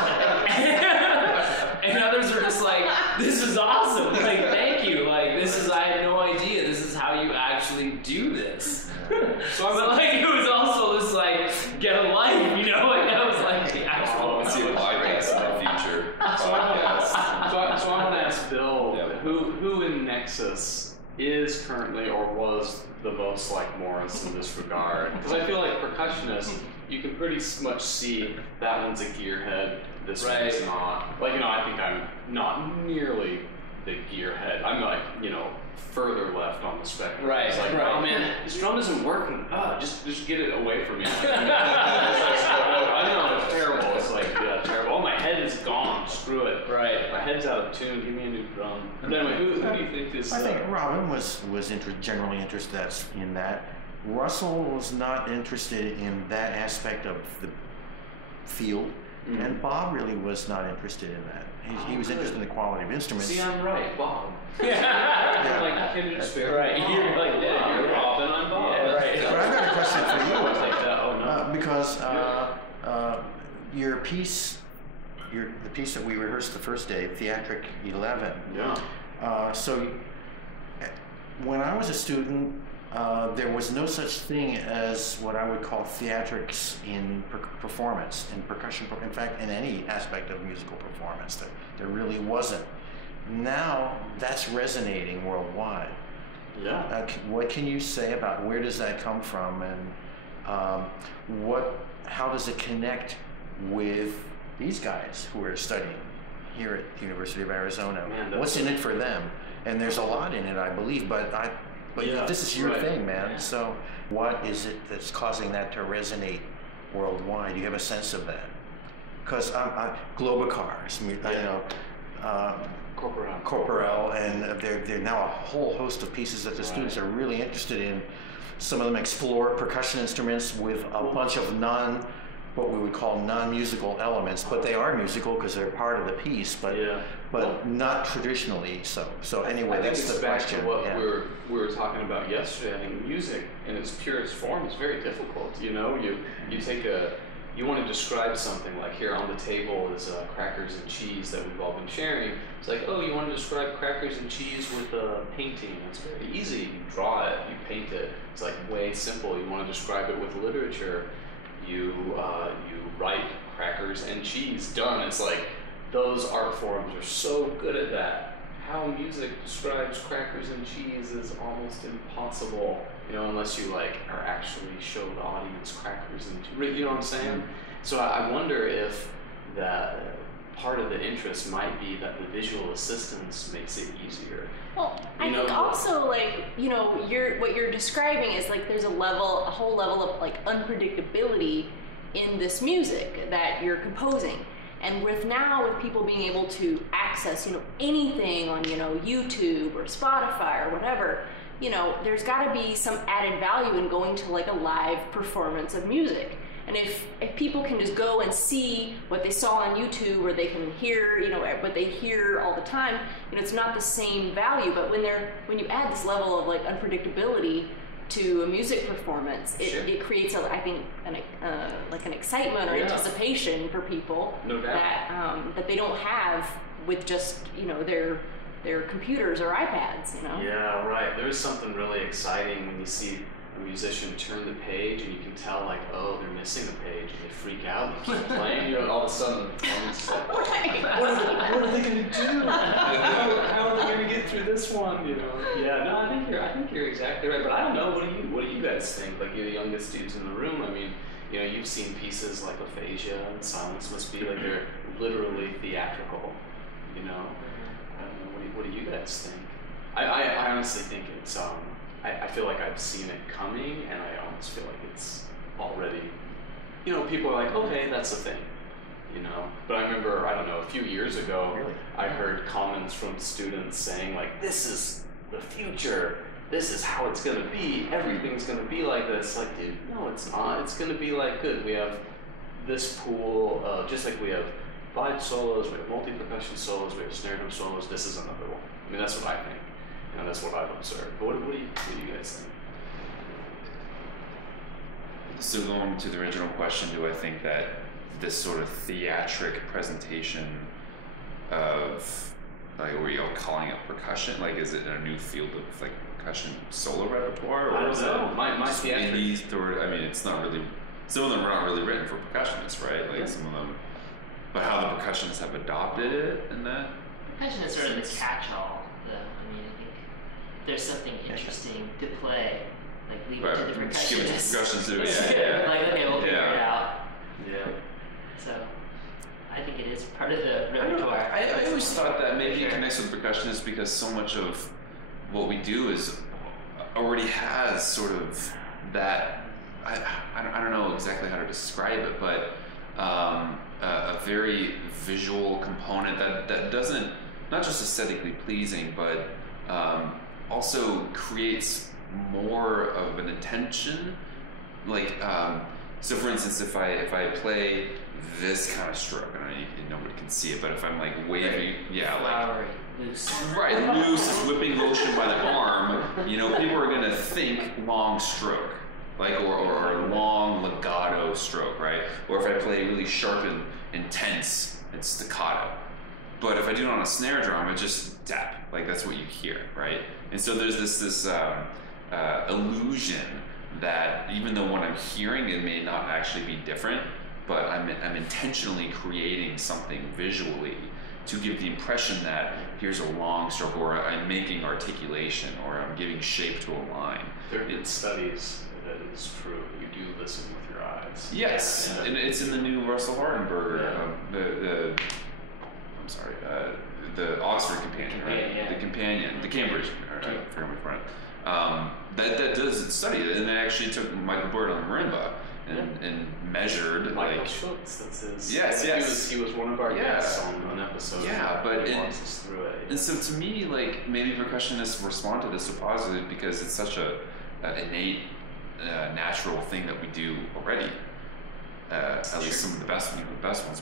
And others are just like, this is awesome, like, thank you, like, I had no idea, this is how you actually do this. But like, it was also just like, get a life, you know? Like, that was like the actual. Let's see a podcast in the future. So I want to ask Bill, Yeah. who in Nexus is currently or was the most like Morris in this regard? Because I feel like percussionists, you can pretty much see that one's a gearhead, this one's not. Like, you know, I think I'm not nearly the gearhead. I'm like, you know, further left on the spectrum. Right, It's like, right. oh man, this drum isn't working. Oh, just get it away from me. I know, it's terrible. It's like, yeah, terrible. Oh, my head is gone. Screw it. Right. My head's out of tune. Give me a new drum. But anyway, who do you think is? I think Robin was generally interested in that. Russell was not interested in that aspect of the field, and Bob really was not interested in that. He was interested in the quality of instruments. See, I'm right, Bob. Yeah. Like kindred spirit. Right. You're like, Yeah, you're Robin. I'm Bob. Yeah, right. But I've got a question for you. I was like that. Oh no. Because your piece the piece that we rehearsed the first day, Theatric 11. Yeah. So when I was a student, there was no such thing as what I would call theatrics in performance, in percussion, in fact, in any aspect of musical performance. There really wasn't. Now that's resonating worldwide. Yeah. What can you say about where does that come from, and how does it connect with these guys who are studying here at the University of Arizona? Man, what's in it for them? And there's a lot in it, I believe, but Yeah, this is your right. thing, man. So what is it that's causing that to resonate worldwide? Do you have a sense of that? Because Globicars, Corporel, and there are now a whole host of pieces that the students are really interested in. Some of them explore percussion instruments with a bunch of what we would call non-musical elements, but they are musical because they're part of the piece, but not traditionally so. So anyway, that's the question. Back to what we were talking about yesterday. I think music in its purest form is very difficult. You know, you want to describe something like here on the table is crackers and cheese that we've all been sharing. It's like, oh, you want to describe crackers and cheese with a painting. It's very easy. You draw it, you paint it. It's like way simple. You want to describe it with literature. You write crackers and cheese. Done. It's like those art forms are so good at that. How music describes crackers and cheese is almost impossible, you know, unless you like are actually show the audience crackers and cheese. You know what I'm saying? So I wonder if that part of the interest might be that the visual assistance makes it easier. Well, I think also, like, you know, what you're describing is like there's a whole level of like unpredictability in this music that you're composing. And with people being able to access, you know, anything on, you know, YouTube or Spotify or whatever, you know, there's got to be some added value in going to like a live performance of music. And if people can just go and see what they saw on YouTube, or they can hear, you know, what they hear all the time, you know, it's not the same value. But when you add this level of like unpredictability to a music performance, it creates an excitement or anticipation for people that they don't have with just, you know, their computers or iPads, you know. Yeah, right. There's something really exciting when you see a musician turn the page and you can tell, like, oh, they're missing a page, and they freak out and keep playing, you know, and all of a sudden it's like, what are they going to do? How are they going to get through this one, you know? Yeah, no, I think you're exactly right, but I don't know, what do you guys think? Like, you're the youngest dudes in the room. I mean, you know, you've seen pieces like Aphasia and Silence Must Be, like they're literally theatrical, you know? I don't know, what do you guys think? I honestly think it's, I feel like I've seen it coming, and I almost feel like it's already, you know, people are like, okay, that's the thing, you know. But I remember, I don't know, a few years ago, I heard comments from students saying, like, this is the future, this is how it's going to be, everything's going to be like this. Like, dude, no, it's not. It's going to be like, good, we have this pool, just like we have vibe solos, we have multi-percussion solos, we have snare drum solos, this is another one. I mean, that's what I think. And that's what I've observed. But what do you guys think? So going to the original question, do I think that this sort of theatric presentation of, like, were you all calling it percussion? Like, is it a new field of, like, percussion solo repertoire? Or I don't is know. it My theatric. I mean, it's not really, some of them are not really written for percussionists, right? Like, some of them, but how the percussionists have adopted it and that? Percussion is sort of the catch-all, though. I mean, I think there's something interesting to play, like leave it to the percussionists. Percussion too, yeah. Like, okay, we'll figure it out. Yeah. So, I think it is part of the repertoire. I always thought that maybe it connects with percussionists because so much of what we do is already has sort of that, I don't know exactly how to describe it, but a very visual component that doesn't, not just aesthetically pleasing, but also creates more of an intention. Like, so for instance, if I play this kind of stroke, and nobody can see it, but if I'm like waving, Flowery, loose. Right, loose, whipping motion by the arm, you know, people are gonna think long stroke, like, or long legato stroke, right? Or if I play really sharp and intense it's staccato. But if I do it on a snare drum, it's just tap. Like that's what you hear, right? And so there's this illusion that even though what I'm hearing, it may not actually be different, but I'm intentionally creating something visually to give the impression that here's a long stroke, or I'm making articulation, or I'm giving shape to a line. There have been studies that it's true. You do listen with your eyes. Yes, and it's in the new Russell Hardenberger, the Oxford Companion, right? The Companion, the Cambridge, I forget my friend. That does study it, and they actually took Michael Bird on marimba and measured Michael Schultz, that's his. Yes. He was one of our guests on an episode. Yeah, but he walks us through it. And so to me, like maybe percussionists respond to this so positively because it's such an innate, natural thing that we do already. At least some of the best ones,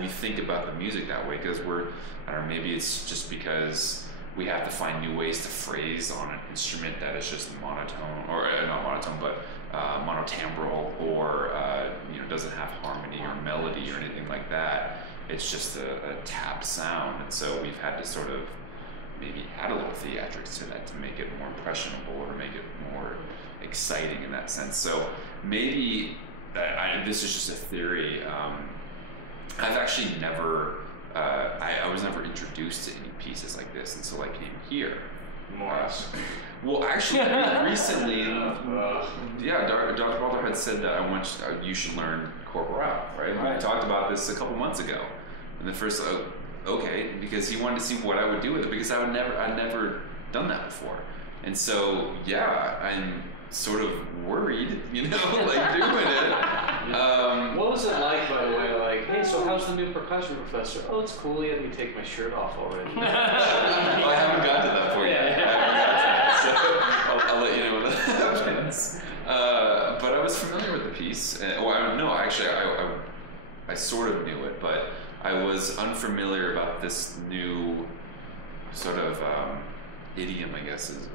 we think about the music that way because I don't know, maybe it's just because we have to find new ways to phrase on an instrument that is just monotone, or not monotone, but monotimbral, or doesn't have harmony or melody or anything like that. It's just a tap sound, and so we've had to sort of maybe add a little theatrics to that to make it more impressionable or make it more exciting in that sense. So maybe this is just a theory. I've actually never, I was never introduced to any pieces like this until I came here. Well, actually, recently, Dr. Palter had said that you should learn corporal, right? We talked about this a couple months ago. And the first, okay, because he wanted to see what I would do with it, because I'd never done that before. And so, I'm sort of worried, like doing it. What was it like, by the way? Like, hey, so how's the new percussion professor? Oh, it's cool. He had me take my shirt off already. Well, I haven't gotten to that point yet. So I'll let you know when that happens. But I was familiar with the piece. I sort of knew it, but I was unfamiliar about this new sort of idiom, I guess, is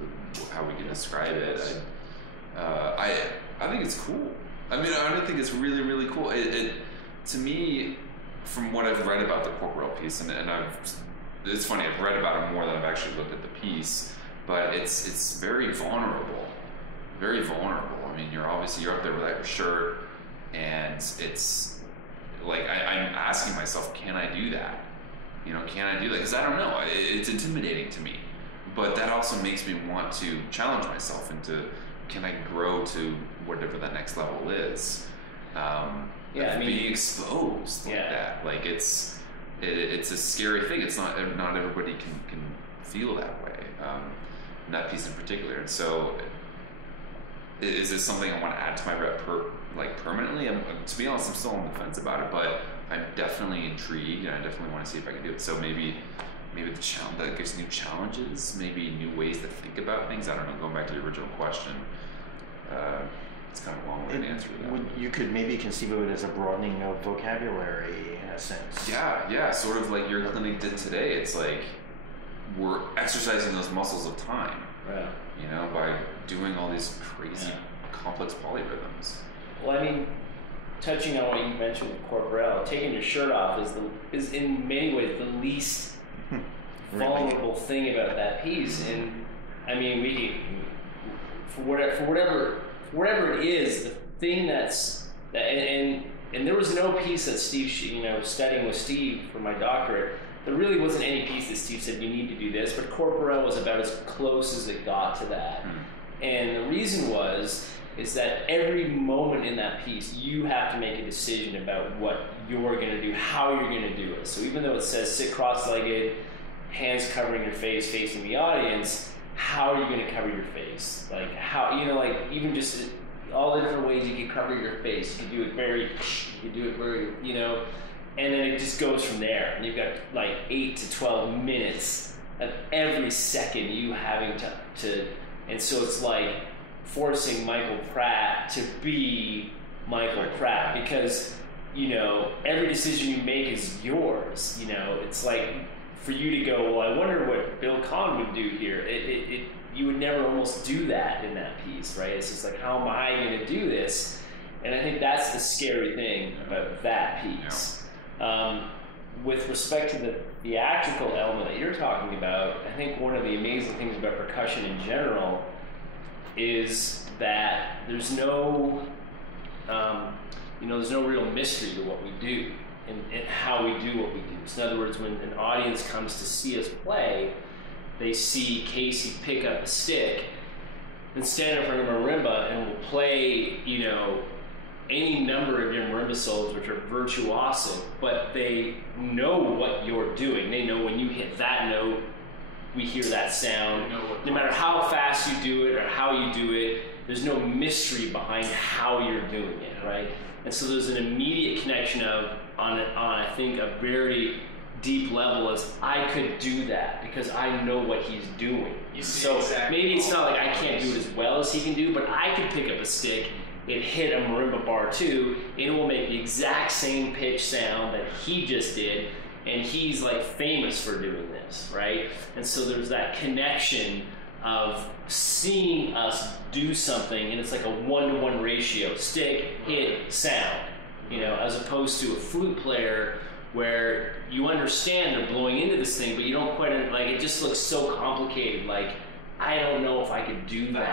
how we can describe it. I think it's cool. I mean, I think it's really, really cool. It to me, from what I've read about the corporal piece, and it's funny, I've read about it more than I've actually looked at the piece, but it's very vulnerable. Very vulnerable. I mean, you're up there without your shirt, and it's like I'm asking myself, can I do that? Can I do that? Because I don't know. It's intimidating to me, but that also makes me want to challenge myself into, can I grow to whatever that next level is? Being exposed like that, like it's a scary thing. It's not everybody can feel that way. That piece in particular, and so is this something I want to add to my rep permanently? To be honest, I'm still on the fence about it, but I'm definitely intrigued, and I definitely want to see if I can do it. So maybe the challenge that gives new challenges, maybe new ways to think about things. I don't know. Going back to the original question, it's kind of a long-winded answer to that. You could maybe conceive of it as a broadening of vocabulary in a sense. Yeah, sort of like your clinic did today. It's like we're exercising those muscles of time, right? By doing all these crazy, complex polyrhythms. Well, I mean, touching on what you mentioned with corporal, taking your shirt off is in many ways the least vulnerable thing about that piece. And I mean, for whatever it is, the thing and there was no piece that Steve, studying with Steve for my doctorate, there really wasn't any piece that Steve said you need to do this, but corporal was about as close as it got to that. And the reason is that every moment in that piece, you have to make a decision about what you're going to do, how you're going to do it. So even though it says sit cross-legged, hands covering your face, facing the audience, how are you going to cover your face? Like how, even just all the different ways you can cover your face. You can do it very, and then it just goes from there. And you've got like 8 to 12 minutes of every second you having to and so it's like forcing Michael Pratt to be Michael Pratt, because every decision you make is yours. It's like for you to go, well, I wonder what Bill Cahn would do here. You would never almost do that in that piece, right? It's just like, how am I going to do this? And I think that's the scary thing about that piece. with respect to the theatrical element that you're talking about, I think one of the amazing things about percussion in general is that there's no, there's no real mystery to what we do and how we do what we do. So in other words, when an audience comes to see us play, they see Casey pick up a stick and stand in front of a marimba and will play, any number of your marimba solos, which are virtuosic, but they know what you're doing. They know when you hit that note, we hear that sound. No matter how fast you do it or how you do it, there's no mystery behind how you're doing it, right? And so there's an immediate connection on I think, a very deep level as I could do that because I know what he's doing. So maybe it's not like I can't do it as well as he can do, but I could pick up a stick and hit a marimba bar too, and it will make the exact same pitch sound that he just did, and he's like famous for doing this, right? And so there's that connection of seeing us do something, and it's like a 1-to-1 ratio, stick, hit, sound, as opposed to a flute player where you understand they're blowing into this thing, but you don't quite, like, it just looks so complicated, like, I don't know if I could do that.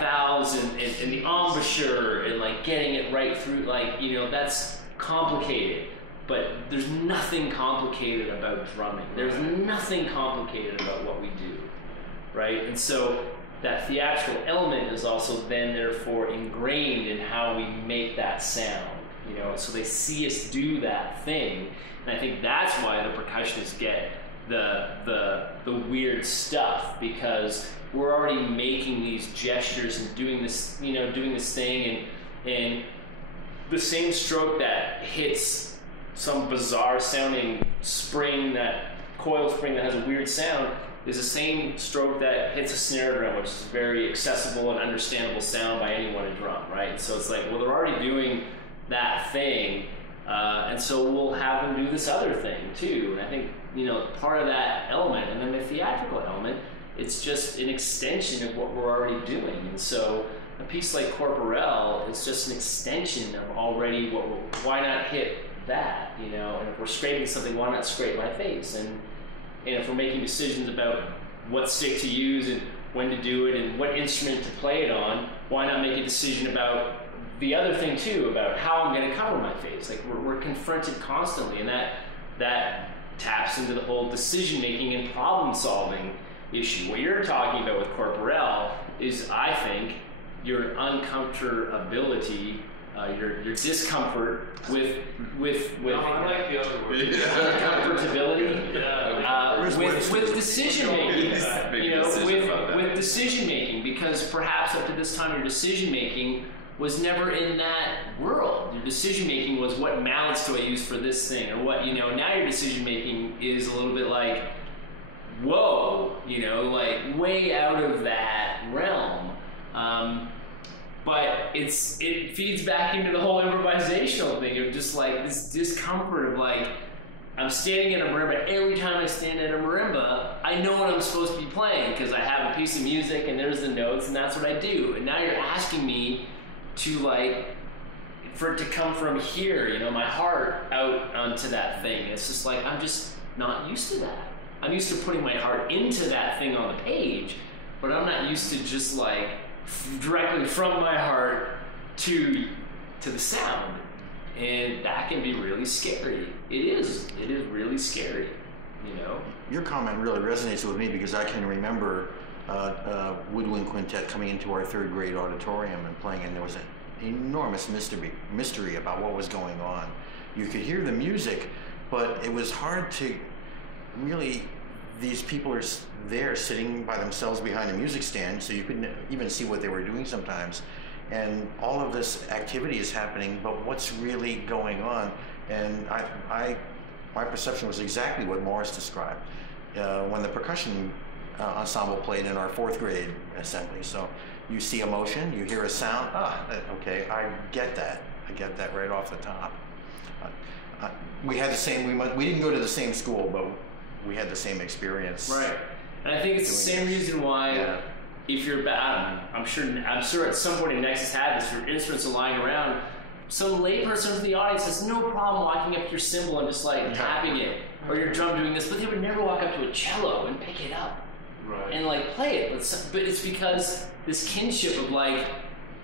Valves and the embouchure and like getting it right through, like, that's complicated. But there's nothing complicated about drumming. There's nothing complicated about what we do, right? And so that theatrical element is also then therefore ingrained in how we make that sound, so they see us do that thing. And I think that's why the percussionists get the weird stuff, because we're already making these gestures and doing this, doing this thing, and the same stroke that hits some bizarre sounding spring, that coil spring that has a weird sound, is the same stroke that hits a snare drum, which is a very accessible and understandable sound by anyone in drum, right? And so it's like, well, they're already doing that thing, and so we'll have them do this other thing too. And I think, part of that element, and then the theatrical element, it's just an extension of what we're already doing. And so a piece like Corporel is just an extension of already why not hit that, and if we're scraping something, why not scrape my face? And if we're making decisions about what stick to use and when to do it and what instrument to play it on, why not make a decision about the other thing too, about how I'm going to cover my face? Like, we're confronted constantly, and that taps into the whole decision-making and problem-solving issue. What you're talking about with Corporel is, I think, your uncomfortability, your discomfort with I like the other word. uncomfortability with decision making. With decision making, because perhaps up to this time your decision making was never in that world. Your decision making was, what mallets do I use for this thing, or what, now your decision making is a little bit like, whoa, like way out of that realm. But it feeds back into the whole improvisational thing of just like this discomfort of like, I'm standing in a marimba. Every time I stand in a marimba, I know what I'm supposed to be playing because I have a piece of music and there's the notes and that's what I do. And now you're asking me to for it to come from here, my heart out onto that thing. It's just like, I'm just not used to that. I'm used to putting my heart into that thing on the page, but I'm not used to just like directly from my heart to the sound. And that can be really scary. It is really scary, Your comment really resonates with me because I can remember woodwind quintet coming into our third grade auditorium and playing, and there was an enormous mystery about what was going on. You could hear the music, but it was hard to really, these people are there sitting by themselves behind a music stand, so you couldn't even see what they were doing sometimes. And all of this activity is happening, but what's really going on? And my perception was exactly what Morris described when the percussion ensemble played in our fourth grade assembly. So you see a motion, you hear a sound, okay, I get that right off the top. We had the same, we didn't go to the same school, but we had the same experience. Right. And I think it's the same reason why, if you're bad, I'm sure at some point in Nexus had this, your instruments are lying around, some layperson from the audience has no problem walking up to your cymbal and just like tapping it, or your drum doing this, but they would never walk up to a cello and pick it up and like play it. But it's because this kinship of like,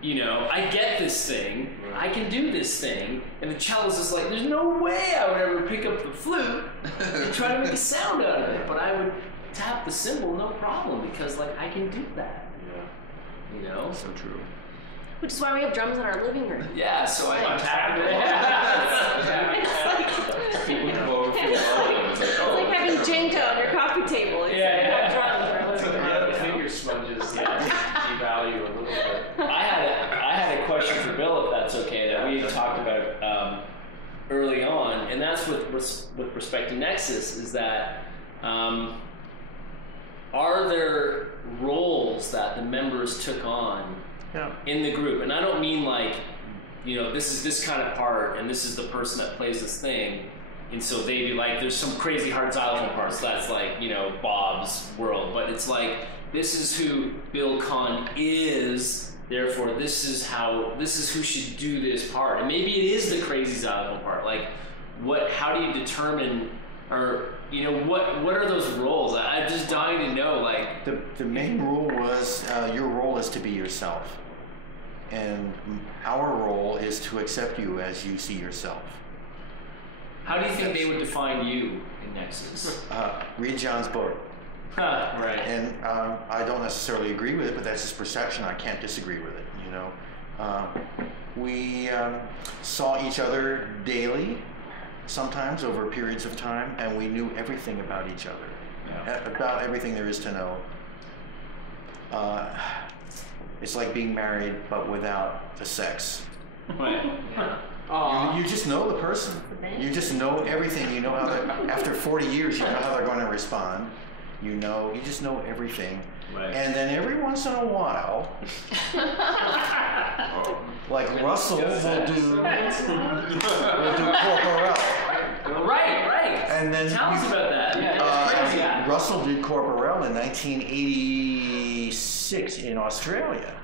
you know, I get this thing, I can do this thing, and the cello's just like, there's no way I would ever pick up the flute and try to make a sound out of it, but I would tap the cymbal no problem because like I can do that. Yeah. You know? So true. Which is why we have drums in our living room. Yeah, so I tap it. People come over, feel welcome. It's like, It's like having Jenga on your coffee table. It's Yeah, like drums in our That's living what room. the finger sponges devalue a little bit. I had a question for Bill, if that's okay, that we had talked about early on, and that's with respect to Nexus, is that are there roles that the members took on in the group? And I don't mean like, you know, this is this kind of part, and this is the person that plays this thing, and so they'd be like, there's some crazy hard xylophone parts, that's like, you know, Bob's world, but it's like, this is who Bill Cahn is, therefore this is who should do this part. And maybe it is the crazy xylophone part. Like, how do you determine, or, you know, what are those roles? I'm just dying to know, like. The main rule was your role is to be yourself. And our role is to accept you as you see yourself. How do you think they would define you in Nexus? Read John's book. Right. And I don't necessarily agree with it, but that's his perception. I can't disagree with it, you know. We saw each other daily, sometimes over periods of time, and we knew everything about each other, about everything there is to know. It's like being married, but without the sex. Right. You just know the person. You just know everything. You know how after 40 years, you know how they're going to respond. You just know everything. Right. And then every once in a while, like Russell will do corporel. Right. And then Tell us about that. Yeah, Russell did corporel in 1986 in Australia,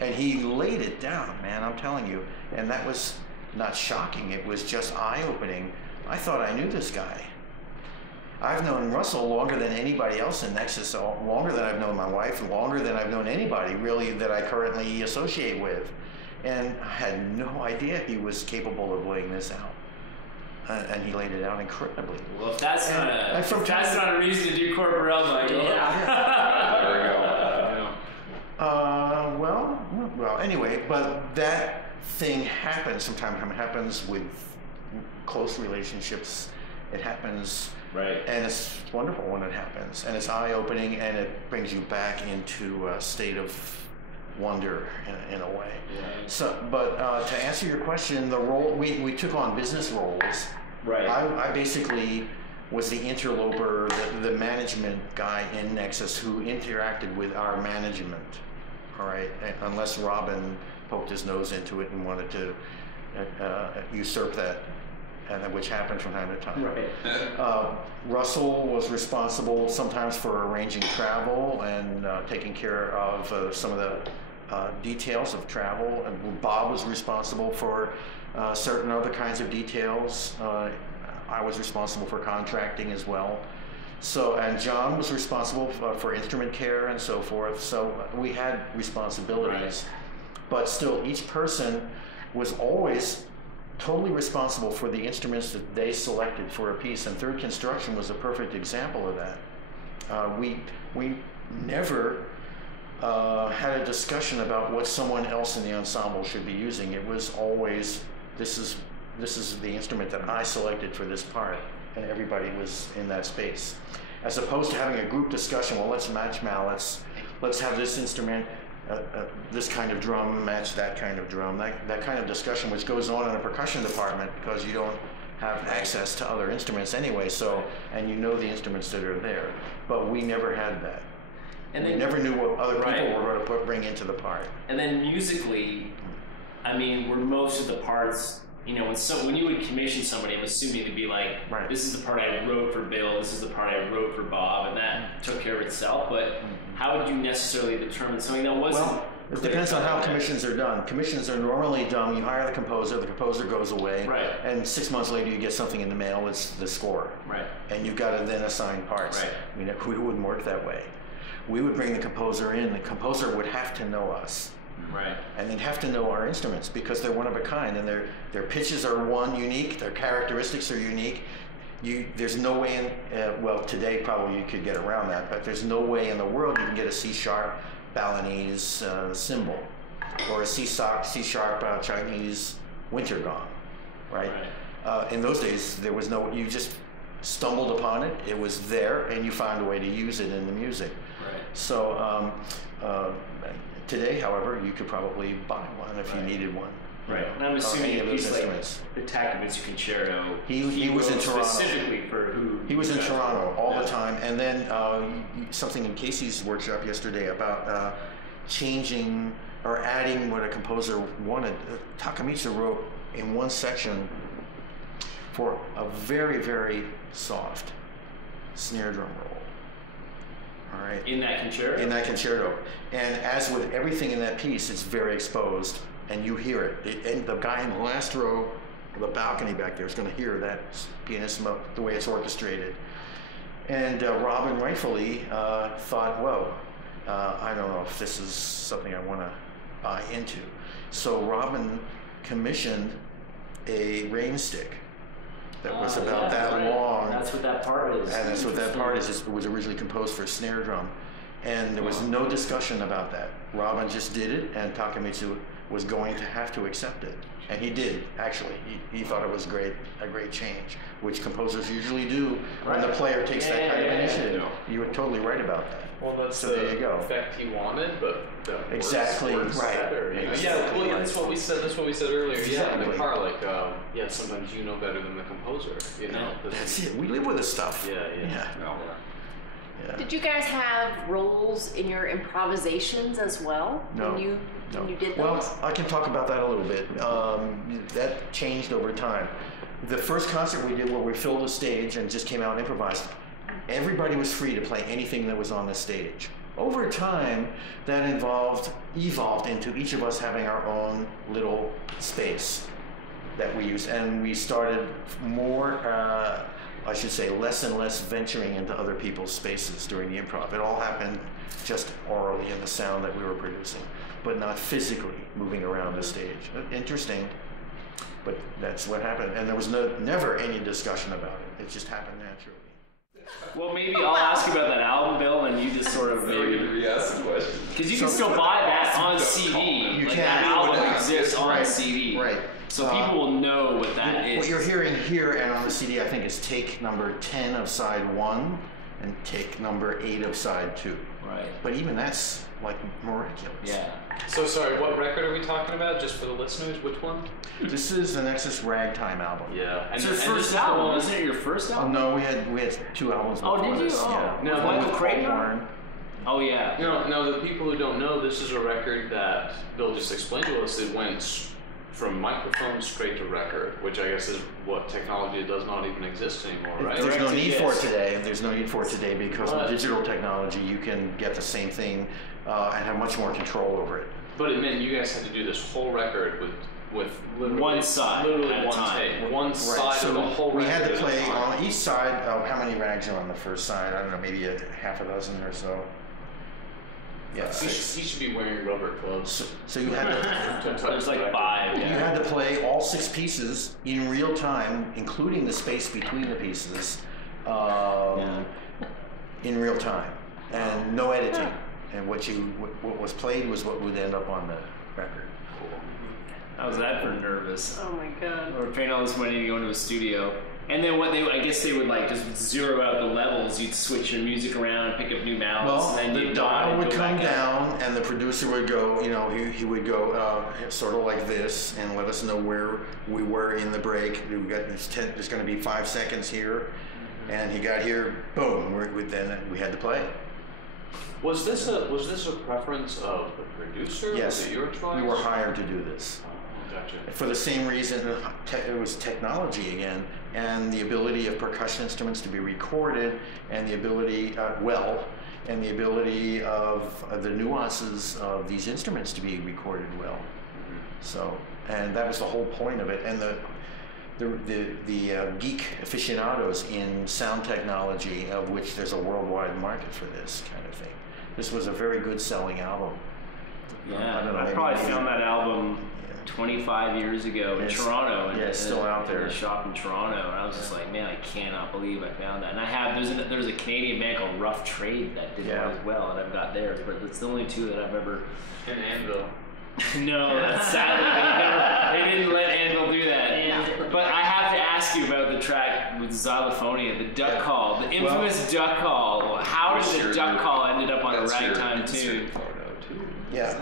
and he laid it down, man. I'm telling you, and that was not shocking. It was just eye-opening. I thought I knew this guy. I've known Russell longer than anybody else in Nexus, longer than I've known my wife, longer than I've known anybody really that I currently associate with. And I had no idea he was capable of laying this out. And he laid it out incredibly. Well, if that's not a reason to do corporel, Michael. there we go. Well, anyway, but that thing happens. Sometimes it happens with close relationships. It happens. Right. And it's wonderful when it happens, and it's eye-opening, and it brings you back into a state of wonder in a way. Yeah. So, but to answer your question, the role we took on business roles. Right. I basically was the interloper, the management guy in Nexus who interacted with our management. All right, unless Robin poked his nose into it and wanted to usurp that. And which happened from time to time. Right. Russell was responsible sometimes for arranging travel and taking care of some of the details of travel. And Bob was responsible for certain other kinds of details. I was responsible for contracting as well. So, and John was responsible for instrument care and so forth. So we had responsibilities, but still each person was always totally responsible for the instruments that they selected for a piece, and Third Construction was a perfect example of that. We never had a discussion about what someone else in the ensemble should be using. It was always, this is the instrument that I selected for this part, and everybody was in that space. As opposed to having a group discussion, well, let's match mallets, let's have this instrument, this kind of drum match that kind of drum, that kind of discussion which goes on in a percussion department because you don't have access to other instruments anyway, so, and you know the instruments that are there. But we never had that. And we never knew what other people were going to bring into the part. And then musically, I mean, were most of the parts, you know, when you would commission somebody, I'm assuming to be like, this is the part I wrote for Bill, this is the part I wrote for Bob, and that took care of itself. But how would you necessarily determine something that wasn't It depends on how commissions are done. Commissions are normally done, you hire the composer goes away, Right. and 6 months later you get something in the mail, it's the score. Right. And you've got to then assign parts. Right. I mean, we wouldn't work that way. We would bring the composer in, the composer would have to know us. Right. And they'd have to know our instruments because they're one of a kind, and their pitches are unique, their characteristics are unique. There's no way in, well, today probably you could get around that, but there's no way in the world you can get a C-sharp Balinese cymbal or a C-sharp Chinese winter gong, right? In those days, there was no, you just stumbled upon it, it was there, and you found a way to use it in the music. Right. So today, however, you could probably buy one if you needed one. Right, and I'm assuming any of those he's instruments. like the Takamitsu concerto. He was in Toronto. Specifically for who? He was in Toronto all the time, and then something in Casey's workshop yesterday about changing or adding what a composer wanted. Takamitsu wrote in one section for a very, very soft snare drum roll. All right. In that concerto? In that concerto. And as with everything in that piece, it's very exposed, and you hear it. And the guy in the last row of the balcony back there is going to hear that pianissimo, the way it's orchestrated. And Robin rightfully thought, whoa, I don't know if this is something I want to buy into. So Robin commissioned a rain stick that was about that long. That's what that part is. And that's what that part is. It was originally composed for a snare drum. And there was no discussion about that. Robin just did it, and Takamitsu was going to have to accept it. And he did, actually. He thought it was a great change, which composers usually do when the player takes that kind of initiative. You were totally right about that. Well, that's So the there you go. effect he wanted, but the Exactly, works right. better, you know? Exactly Yeah, well, right. that's what we said. That's what we said earlier. Yeah, in the Exactly. car, like, yeah, sometimes you know better than the composer. You know, That's it. We live with this stuff. Yeah. Yeah. Yeah. Did you guys have roles in your improvisations as well? No. When you did those? Well, I can talk about that a little bit. That changed over time. The first concert we did where we filled a stage and just came out and improvised, everybody was free to play anything that was on the stage. Over time, that evolved into each of us having our own little space that we used. And we started more, I should say, less and less venturing into other people's spaces during the improv. It all happened just orally in the sound that we were producing, but not physically moving around the stage. Interesting, but that's what happened. And there was never any discussion about it. It just happened naturally. Well, maybe I'll ask you about that album, Bill, and you just sort of maybe re-ask the question. because you can still buy that on CD. You like can. that album exists on Right, CD, right. So people will know what that is. What you're hearing here and on the CD, I think, is take number 10 of side 1 and take number 8 of side 2. Right. But even that's like miraculous. Yeah. So sorry, what record are we talking about? Just for the listeners, which one? This is the Nexus Ragtime album. Yeah. It's your this first is the album, one- isn't it? Your first Oh album? no, we had 2 albums. Oh, before did you? this. Oh. Yeah. Now, One Michael with Craig? Warren. Oh yeah. No, the people who don't know, this is a record that Bill just explained to us. It went from microphone straight to record, which I guess is what technology does not even exist anymore, right? There's no Direct to need for it disc. today. There's no need for it today because What? with digital technology, you can get the same thing and have much more control over it. But it meant you guys had to do this whole record with literally One side literally at a one time. tape, one side so of the whole we record. had to at a play time. on each side. How many rags are on the first side? I don't know, maybe a half a dozen or so. Yeah, He 6. should be wearing rubber gloves. So you had to. to touch There's the like record. 5. You Yeah. had to play all 6 pieces in real time, including the space between the pieces, in real time, and no editing. And what was played was what would end up on the record. How was that for nervous? Oh my god. We're paying all this money to go into a studio. And then I guess they would like just zero out the levels. You'd switch your music around, pick up new mallets, Well, and then the you'd dial would go come back up. down, and the producer would go, he would go sort of like this, and let us know where we were in the break. There's going to be 5 seconds here, and he got here, boom. Then we had to play. Was this a preference of the producer? Yes, Was it your choice? we were hired to do this. Oh, gotcha. For the same reason, it was technology again, and the ability of percussion instruments to be recorded, and the ability, and the ability of the nuances of these instruments to be recorded well. So, and that was the whole point of it. And the geek aficionados in sound technology, of which there's a worldwide market for this kind of thing. This was a very good selling album. Yeah, I don't know, I probably found that album 25 years ago in Toronto. Yeah, it's still out there. In a shop in Toronto, and I was just like, man, I cannot believe I found that. And I have there's a Canadian band called Rough Trade that did one as well, and I've got theirs, but it's the only two that I've ever. And Anvil. No, that's sadly they didn't let Anvil do that. But I have to ask you about the track with Xylophonia, the duck call, the infamous duck call. How did the duck call ended up on a ragtime tune? Yeah.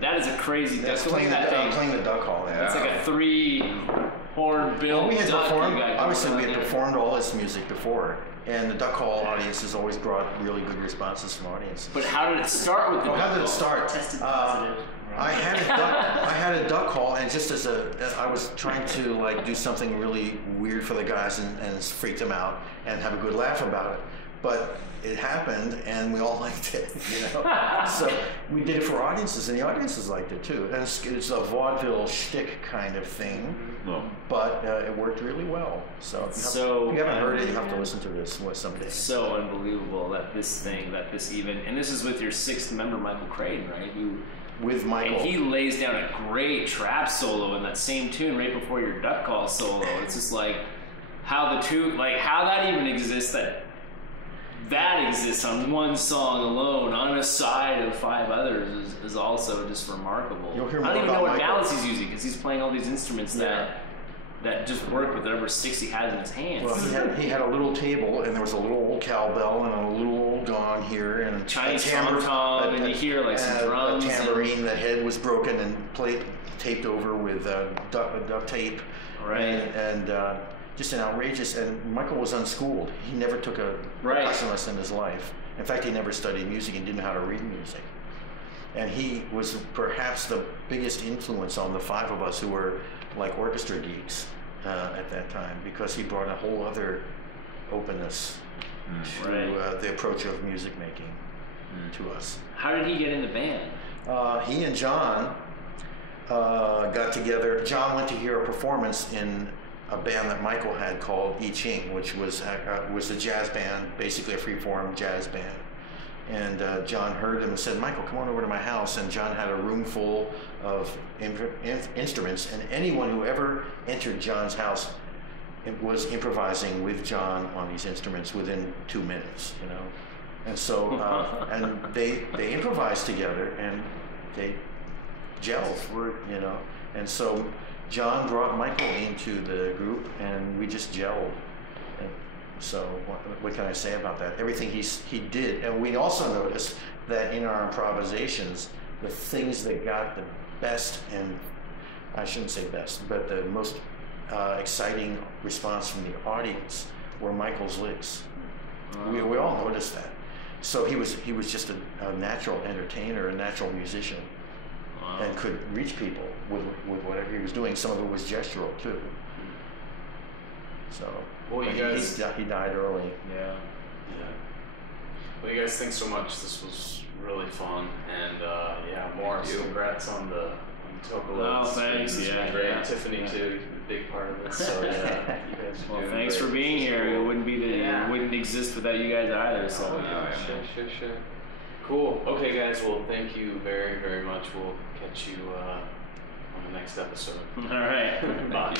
That is a crazy duck. That's playing the duck call. Yeah. It's like a 3-horn bill. Well, we had duck performed. you got Obviously, going we on had there. performed all this music before, and the duck call audiences always brought really good responses from audiences. But how did it start with the duck How did call? it start? Tested positive. I had a duck call, and just as I was trying to like do something really weird for the guys and freak them out and have a good laugh about it. But it happened, and we all liked it, So we did it for audiences, and the audiences liked it too. And it's a vaudeville shtick kind of thing, but it worked really well. So if you haven't heard it, you have to listen to this someday. So unbelievable that this even, and this is with your sixth member, Michael Crane, right? With Michael. And he lays down a great trap solo in that same tune right before your duck call solo. It's just like how that even exists, that exists on one song alone, on a side of 5 others, is also just remarkable. You'll hear I more don't even know about what Michael. mallets he's using, because he's playing all these instruments that just work with whatever sticks he has in his hands. Well, he had a little table, and there was a little old cowbell and a little old gong here, and Chinese tom-tom, and you hear like some drums. A tambourine. The head was broken and taped over with duct tape. Right. And just an outrageous. And Michael was unschooled. He never took a percussion lesson in his life. In fact, he never studied music and didn't know how to read music. And he was perhaps the biggest influence on the 5 of us who were like orchestra geeks at that time, because he brought a whole other openness to the approach of music making to us. How did he get in the band? He and John got together. John went to hear a performance in a band that Michael had called I Ching, which was a jazz band, basically a free-form jazz band. And John heard him and said, "Michael, come on over to my house." And John had a room full of instruments, and anyone who ever entered John's house was improvising with John on these instruments within 2 minutes, And so, and they improvised together, and they gelled, And so John brought Michael into the group, and we just gelled. And so what can I say about that? Everything he did. And we also noticed that in our improvisations, the things that got the best, and I shouldn't say best, but the most exciting response from the audience were Michael's licks. We all noticed that. So he was just a natural entertainer, a natural musician, and could reach people with whatever he was doing. Some of it was gestural too. So well, he died early. Yeah. Well, you guys, thanks so much. This was really fun, and Morris, congrats on the Tocalo. Oh, thanks. This Yeah, great. yeah. Tiffany too, a big part of this. So you guys are doing thanks great. for being here. It wouldn't it wouldn't exist without you guys either. So Sure. Cool. Okay, guys. Well, thank you very, very much. We'll catch you on the next episode. all right. Bye.